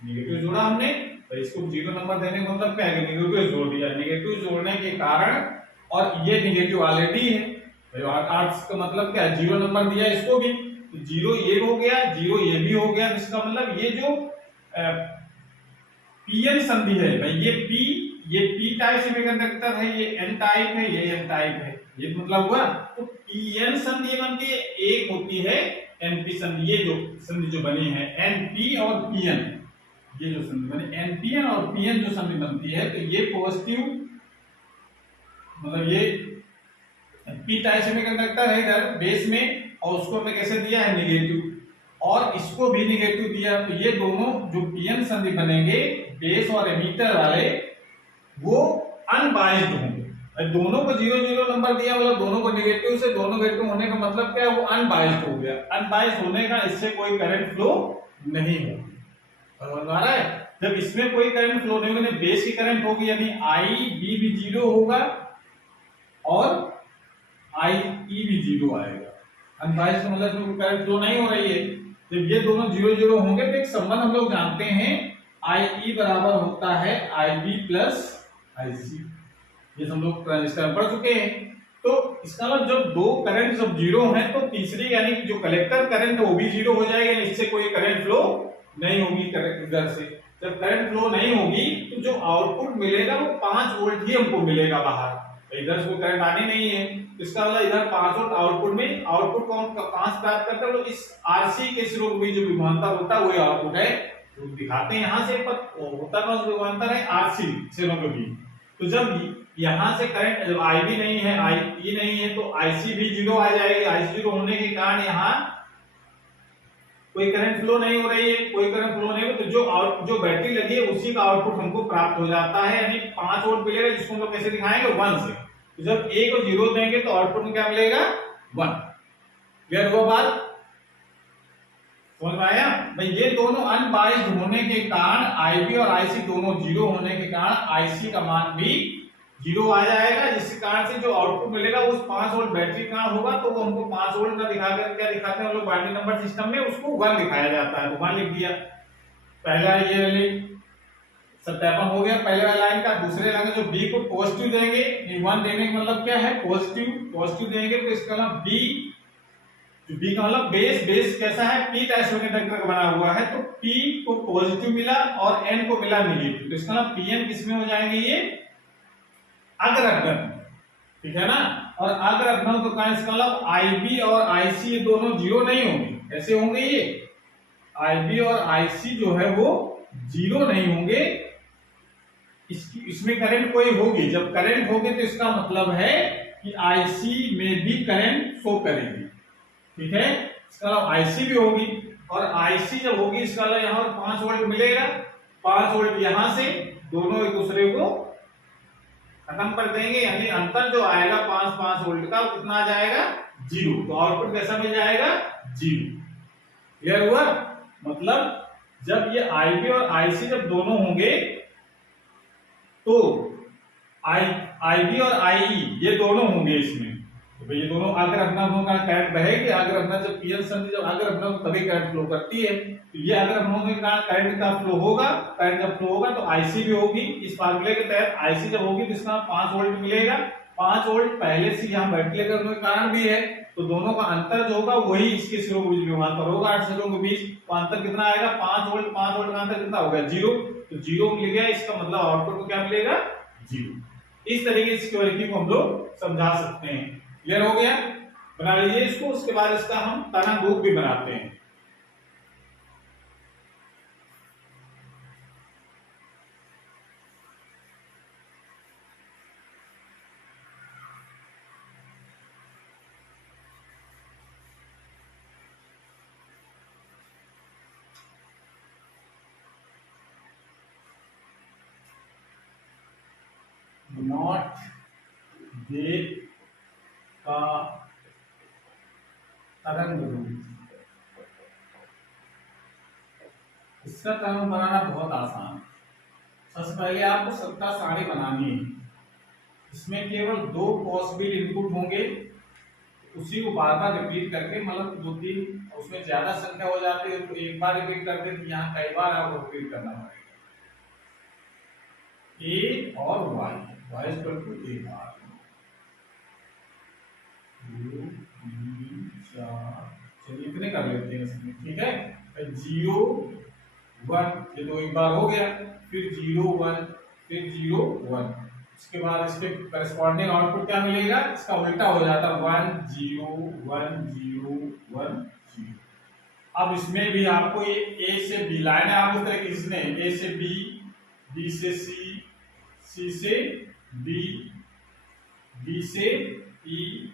निगेटिव जोड़ा हमने, तो इसको 0 नंबर देने का मतलब क्या है, निगेटिव जोड़ दिया। निगेटिव जोड़ने के कारण, और ये निगेटिव ऑलरेडी है, आर्ट्स का मतलब क्या है, 0 नंबर दिया इसको भी, तो 0 ये हो गया, 0 ये भी हो गया। इसका मतलब ये जो पीएन संधि है भाई, ये पी ये पी टाइप सेमीकंडक्टर है, ये एन टाइप है, ये एन टाइप है, ये मतलब हुआ। तो पीएन संधि बनती है, एक होती है एनपी संधि। ये जो संधि जो बनी है एनपी और पीएन, ये जो संधि बनी एनपीएन और पीएन जो संधि बनती है, तो ये पॉजिटिव मतलब ये पी टाइप सेमीकंडक्टर है इधर बेस में, और उसको हमने कैसे दिया है नेगेटिव, और इसको भी नेगेटिव दिया। तो ये दोनों जो पीएन संधि बनेंगे बेस और एमीटर वाले, वो अनबाइज्ड होंगे। दोनों को 0 0 नंबर दिया मतलब दोनों को नेगेटिव से, दोनों नेगेटिव होने का मतलब क्या है, वो अनबाइज्ड हो गया। अनबाइज्ड होने का इससे कोई करंट फ्लो नहीं होगा। समझ आ रहा है? जब इसमें कोई करंट फ्लो नहीं होगा, बेस की करंट होगी, यानी आई बी भी 0 होगा और आई ई भी 0 आएगा। अनबाइज्ड का मतलब इसमें करंट फ्लो नहीं हो रही है। जब ये दोनों 0 0 होंगे तो एक संबंध हम लोग जानते हैं, आई ई बराबर होता है आई बी प्लस आई सी। ये हम लोग ट्रांजिस्टर पढ़ चुके हैं। तो इसका मतलब जब दो करंट जब 0 है तो तीसरी यानी जो कलेक्टर करंट है वो भी 0 हो जाएगा, इससे कोई करंट फ्लो नहीं होगी इधर से। जब करंट फ्लो नहीं होगी तो जो आउटपुट मिलेगा वो 5 वोल्ट ही हमको मिलेगा बाहर, तो इधर से कोई करंट आनी नहीं है। इसका मतलब इधर 5 वोल्ट आउटपुट में, आउटपुट कौन 5 प्राप्त करता है, तो इस आरसी के सिरों में जो विभवांतर होता है वही आउटपुट है, तो दिखाते हैं यहां से, पर होता कौन सा विभवांतर है, आरसी सिरों के बीच। तो जब यहां से करंट जब आई भी नहीं है, आई ई नहीं है, तो आईसी भी 0 आ जाएगी। आईसी 0 होने के कारण यहाँ कोई करंट फ्लो नहीं हो रही है, कोई करंट फ्लो नहीं हो, तो जो बैटरी लगी है उसी का आउटपुट हमको प्राप्त हो जाता है, यानी 5 वोल्ट मिलेगा, जिसको हम लोग कैसे दिखाएंगे 1 से। तो जब ए को 0 देंगे तो आउटपुट में क्या मिलेगा 1। क्लियर हुआ बात? समझ में आया भाई? ये दोनों अनबाइज्ड होने के कारण आईबी और आईसी दोनों 0 होने के कारण आईसी का मान भी 0 आ जाएगा, जिसके कारण से जो आउटपुट मिलेगा उस 5 वोल्ट बैटरी का होगा, तो वो हमको 5 वोल्ट का दिखाकर क्या दिखाते हैं हम लोग बाइनरी नंबर सिस्टम में, उसको 1 दिखाया जाता है, तो 1 लिख दिया। पहला ये सत्यापन हो गया पहले वाला लाइन का। दूसरे लाइन जो बी को पॉजिटिव देंगे, 1 देने का मतलब क्या है, पॉजिटिव देंगे, तो इसका मतलब बी, जो बी का मतलब बेस कैसा है, पी टाइप सेमीकंडक्टर का बना हुआ है, तो पी को पॉजिटिव मिला और एन को मिला नेगेटिव, तो इसका मतलब पीएन किसमें हो जाएंगे, ये अग्रगण, ठीक है ना। और अग्रगण तो का इसका मतलब आईबी और आईसी ये दोनों 0 नहीं होंगे। कैसे होंगे ये, आईबी और आईसी जो है वो 0 नहीं होंगे, इसमें करंट कोई होगी। जब करंट होगी तो इसका मतलब है कि आईसी में भी करंट शो करेगी, ठीक है। इसका मतलब आईसी भी होगी, और आईसी जब होगी इसका मतलब यहाँ पर 5 वोल्ट मिलेगा, 5 वोल्ट यहाँ से दोनों एक दूसरे को खत्म कर देंगे, यानी अंतर जो आएगा 5 वोल्ट का वो कितना आ जाएगा 0, तो आउटपुट कैसा मिल जाएगा 0। क्लियर हुआ? मतलब जब ये आईबी और आईसी जब दोनों होंगे तो आईबी और आईई ये दोनों होंगे इसमें, तो भाई ये दोनों अगर अपना का करंट बहेगी, अगर अपना जब पीएन संधि जब अगर अपना तभी करंट फ्लो करती है, तो ये अगर अपनों के कारण करंट का फ्लो होगा, करंट जब फ्लो होगा तो आईसी भी होगी। इस फार्मूले के तहत आईसी जब होगी तो इसका 5 वोल्ट मिलेगा, 5 वोल्ट पहले से यहाँ बैटरी करने के कारण भी है, तो दोनों का अंतर जो होगा वही इसके सिरों के बीच विभवांतर होगा, 8 सिरों के बीच, तो अंतर कितना आएगा 5 वोल्ट का अंतर कितना होगा 0, तो 0 मिल गया, इसका मतलब आउटपुट को क्या मिलेगा 0। इस तरीके से सिक्योरिटी को हम लोग समझा सकते हैं। क्लियर हो गया? बना लीजिए इसको, उसके बाद इसका हम तरंग रूप भी बनाते हैं। नॉट गेट का तरंग रूप, इसका तरंग बनाना बहुत आसान। सबसे पहले आपको सत्ता सारणी बनानी है, इसमें केवल 2 पॉसिबल इनपुट होंगे, उसी को बार बार रिपीट करके, मतलब 2-3 उसमें ज्यादा संख्या हो जाती है तो एक बार रिपीट करते, तो यहाँ कई बार आपको रिपीट करना पड़ेगा। ए और Y, Y equal to A bar, 2 3 4, चलिए इतने कर लेते हैं इसमें, ठीक है। 0 1 ये तो एक बार हो गया, फिर 0 1 फिर 0 1। उसके बाद इसके करस्पॉन्डिंग आउटपुट क्या मिलेगा, इसका उल्टा हो जाता है 1 0 1 0 1 0। अब इसमें भी आपको ये ए से बी लाइन है, आप उस तरह किसने ए से बी, बी से सी, सी से डी, डी से ई,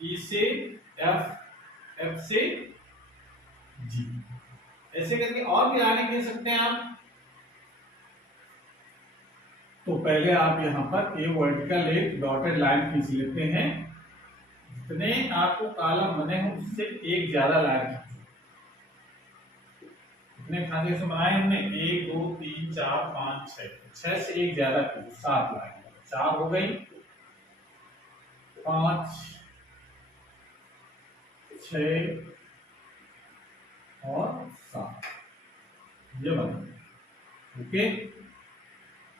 ई से एफ, एफ से जी, ऐसे करके और भी लाइनें खींच सकते हैं आप। तो पहले आप यहाँ पर ए वर्टिकल एक डॉटेड लाइन खींच लेते हैं, जितने आपको कॉलम बने हों उससे एक ज्यादा लाइन खींचो। कितने खाते से बनाए हमने, 1 2 3 4 5 6 से एक ज्यादा खींचो, 7 लाइन, 4 हो गई, 5 6 और 7, ये बना। ओके,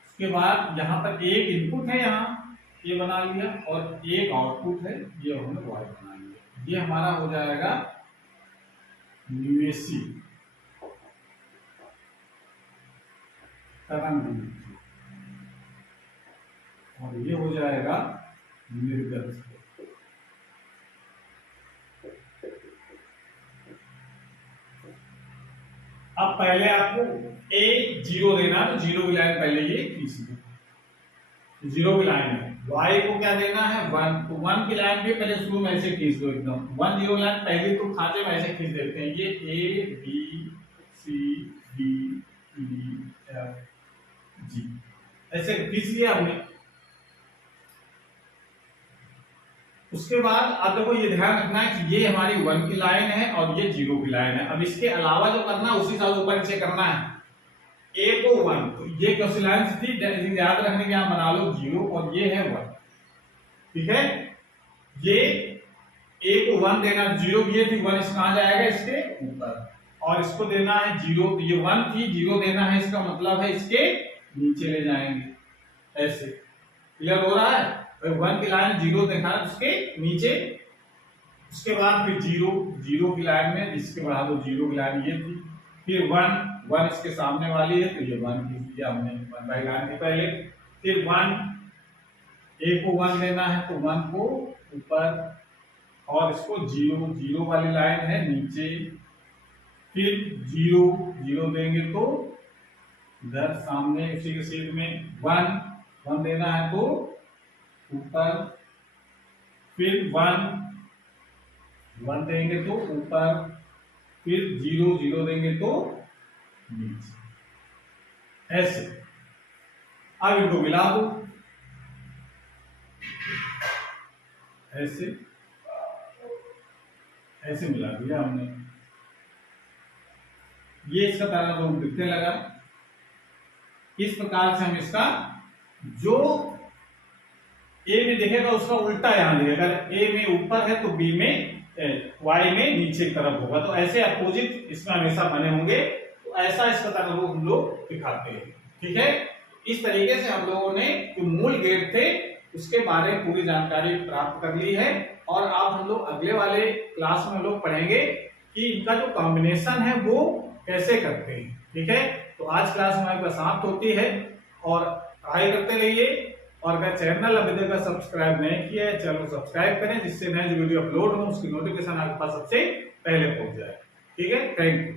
उसके बाद यहाँ पर एक इनपुट है, यहाँ ये बना लिया, और एक आउटपुट है, ये हमने वाई बना लिया। ये हमारा हो जाएगा न्यूमेसी तरंग, और ये हो जाएगा निर्गत। अब पहले आपको ए 0 देना, तो 0 की लाइन पहले ये खींच दो, 0 की लाइन है। y को क्या देना है 1, तो 1 की लाइन भी पहले शुरू में ऐसे खींच दो, एकदम 1 0 लाइन पहले तो खाते में ऐसे खींच देते हैं, ये A B C D E F G, ऐसे खींच लिया हमने। उसके बाद अब देखो ये ध्यान रखना है कि ये हमारी 1 की लाइन है और ये 0 की लाइन है। अब इसके अलावा जो करना है उसी साल ऊपर नीचे करना है। ए को 1, तो ये कौन सी लाइन थी, याद रखने के यहाँ बना लो 0 और ये है 1, ठीक है। ये ए को 1 देना, 0 ये थी 1, इसका कहां जाएगा, इसके ऊपर, और इसको देना है 0, तो ये 1 थी 0 देना है, इसका मतलब है इसके नीचे ले जाएंगे, ऐसे। क्लियर हो रहा है, 1 की लाइन 0 देखा उसके नीचे, उसके बाद फिर 0 की लाइन में इसके बाद 0 की लाइन ये थी, फिर 1 इसके सामने वाली है, तो ये 1 की दिया हमने, 1 बाई लाइन थी पहले, फिर 1 ए को 1 देना है तो 1 को ऊपर, और इसको 0 वाली लाइन है नीचे, फिर 0 देंगे तो इधर सामने उसी के सीध में 1 देना है तो ऊपर, फिर 1 देंगे तो ऊपर, फिर 0 देंगे तो नीचे, ऐसे। अब इनको मिला दो, ऐसे ऐसे मिला दिया हमने। ये इसका तरंग दिखने लगा। इस प्रकार से हम इसका जो ए में दिखेगा उसका उल्टा यहां दिखेगा, अगर ए में ऊपर है तो बी में वाई में नीचे की तरफ होगा, तो ऐसे अपोजिट इसमें हमेशा बने होंगे। तो ऐसा इसका तरंग हम लोग दिखाते हैं, ठीक है। इस तरीके से हम लोगों ने जो मूल गेट थे उसके बारे में पूरी जानकारी प्राप्त कर ली है, और अब हम लोग अगले वाले क्लास में हम लोग पढ़ेंगे कि इनका जो कॉम्बिनेशन है वो कैसे करते हैं, ठीक है। तो आज क्लास हमारी क्लास समाप्त होती है, और पढ़ाई करते रहिए। और अगर चैनल अभी तक सब्सक्राइब नहीं किया है, चैनल को सब्सक्राइब करें, जिससे नए जो वीडियो अपलोड हो उसकी नोटिफिकेशन आपके पास सबसे पहले पहुंच जाए, ठीक है। Thank you.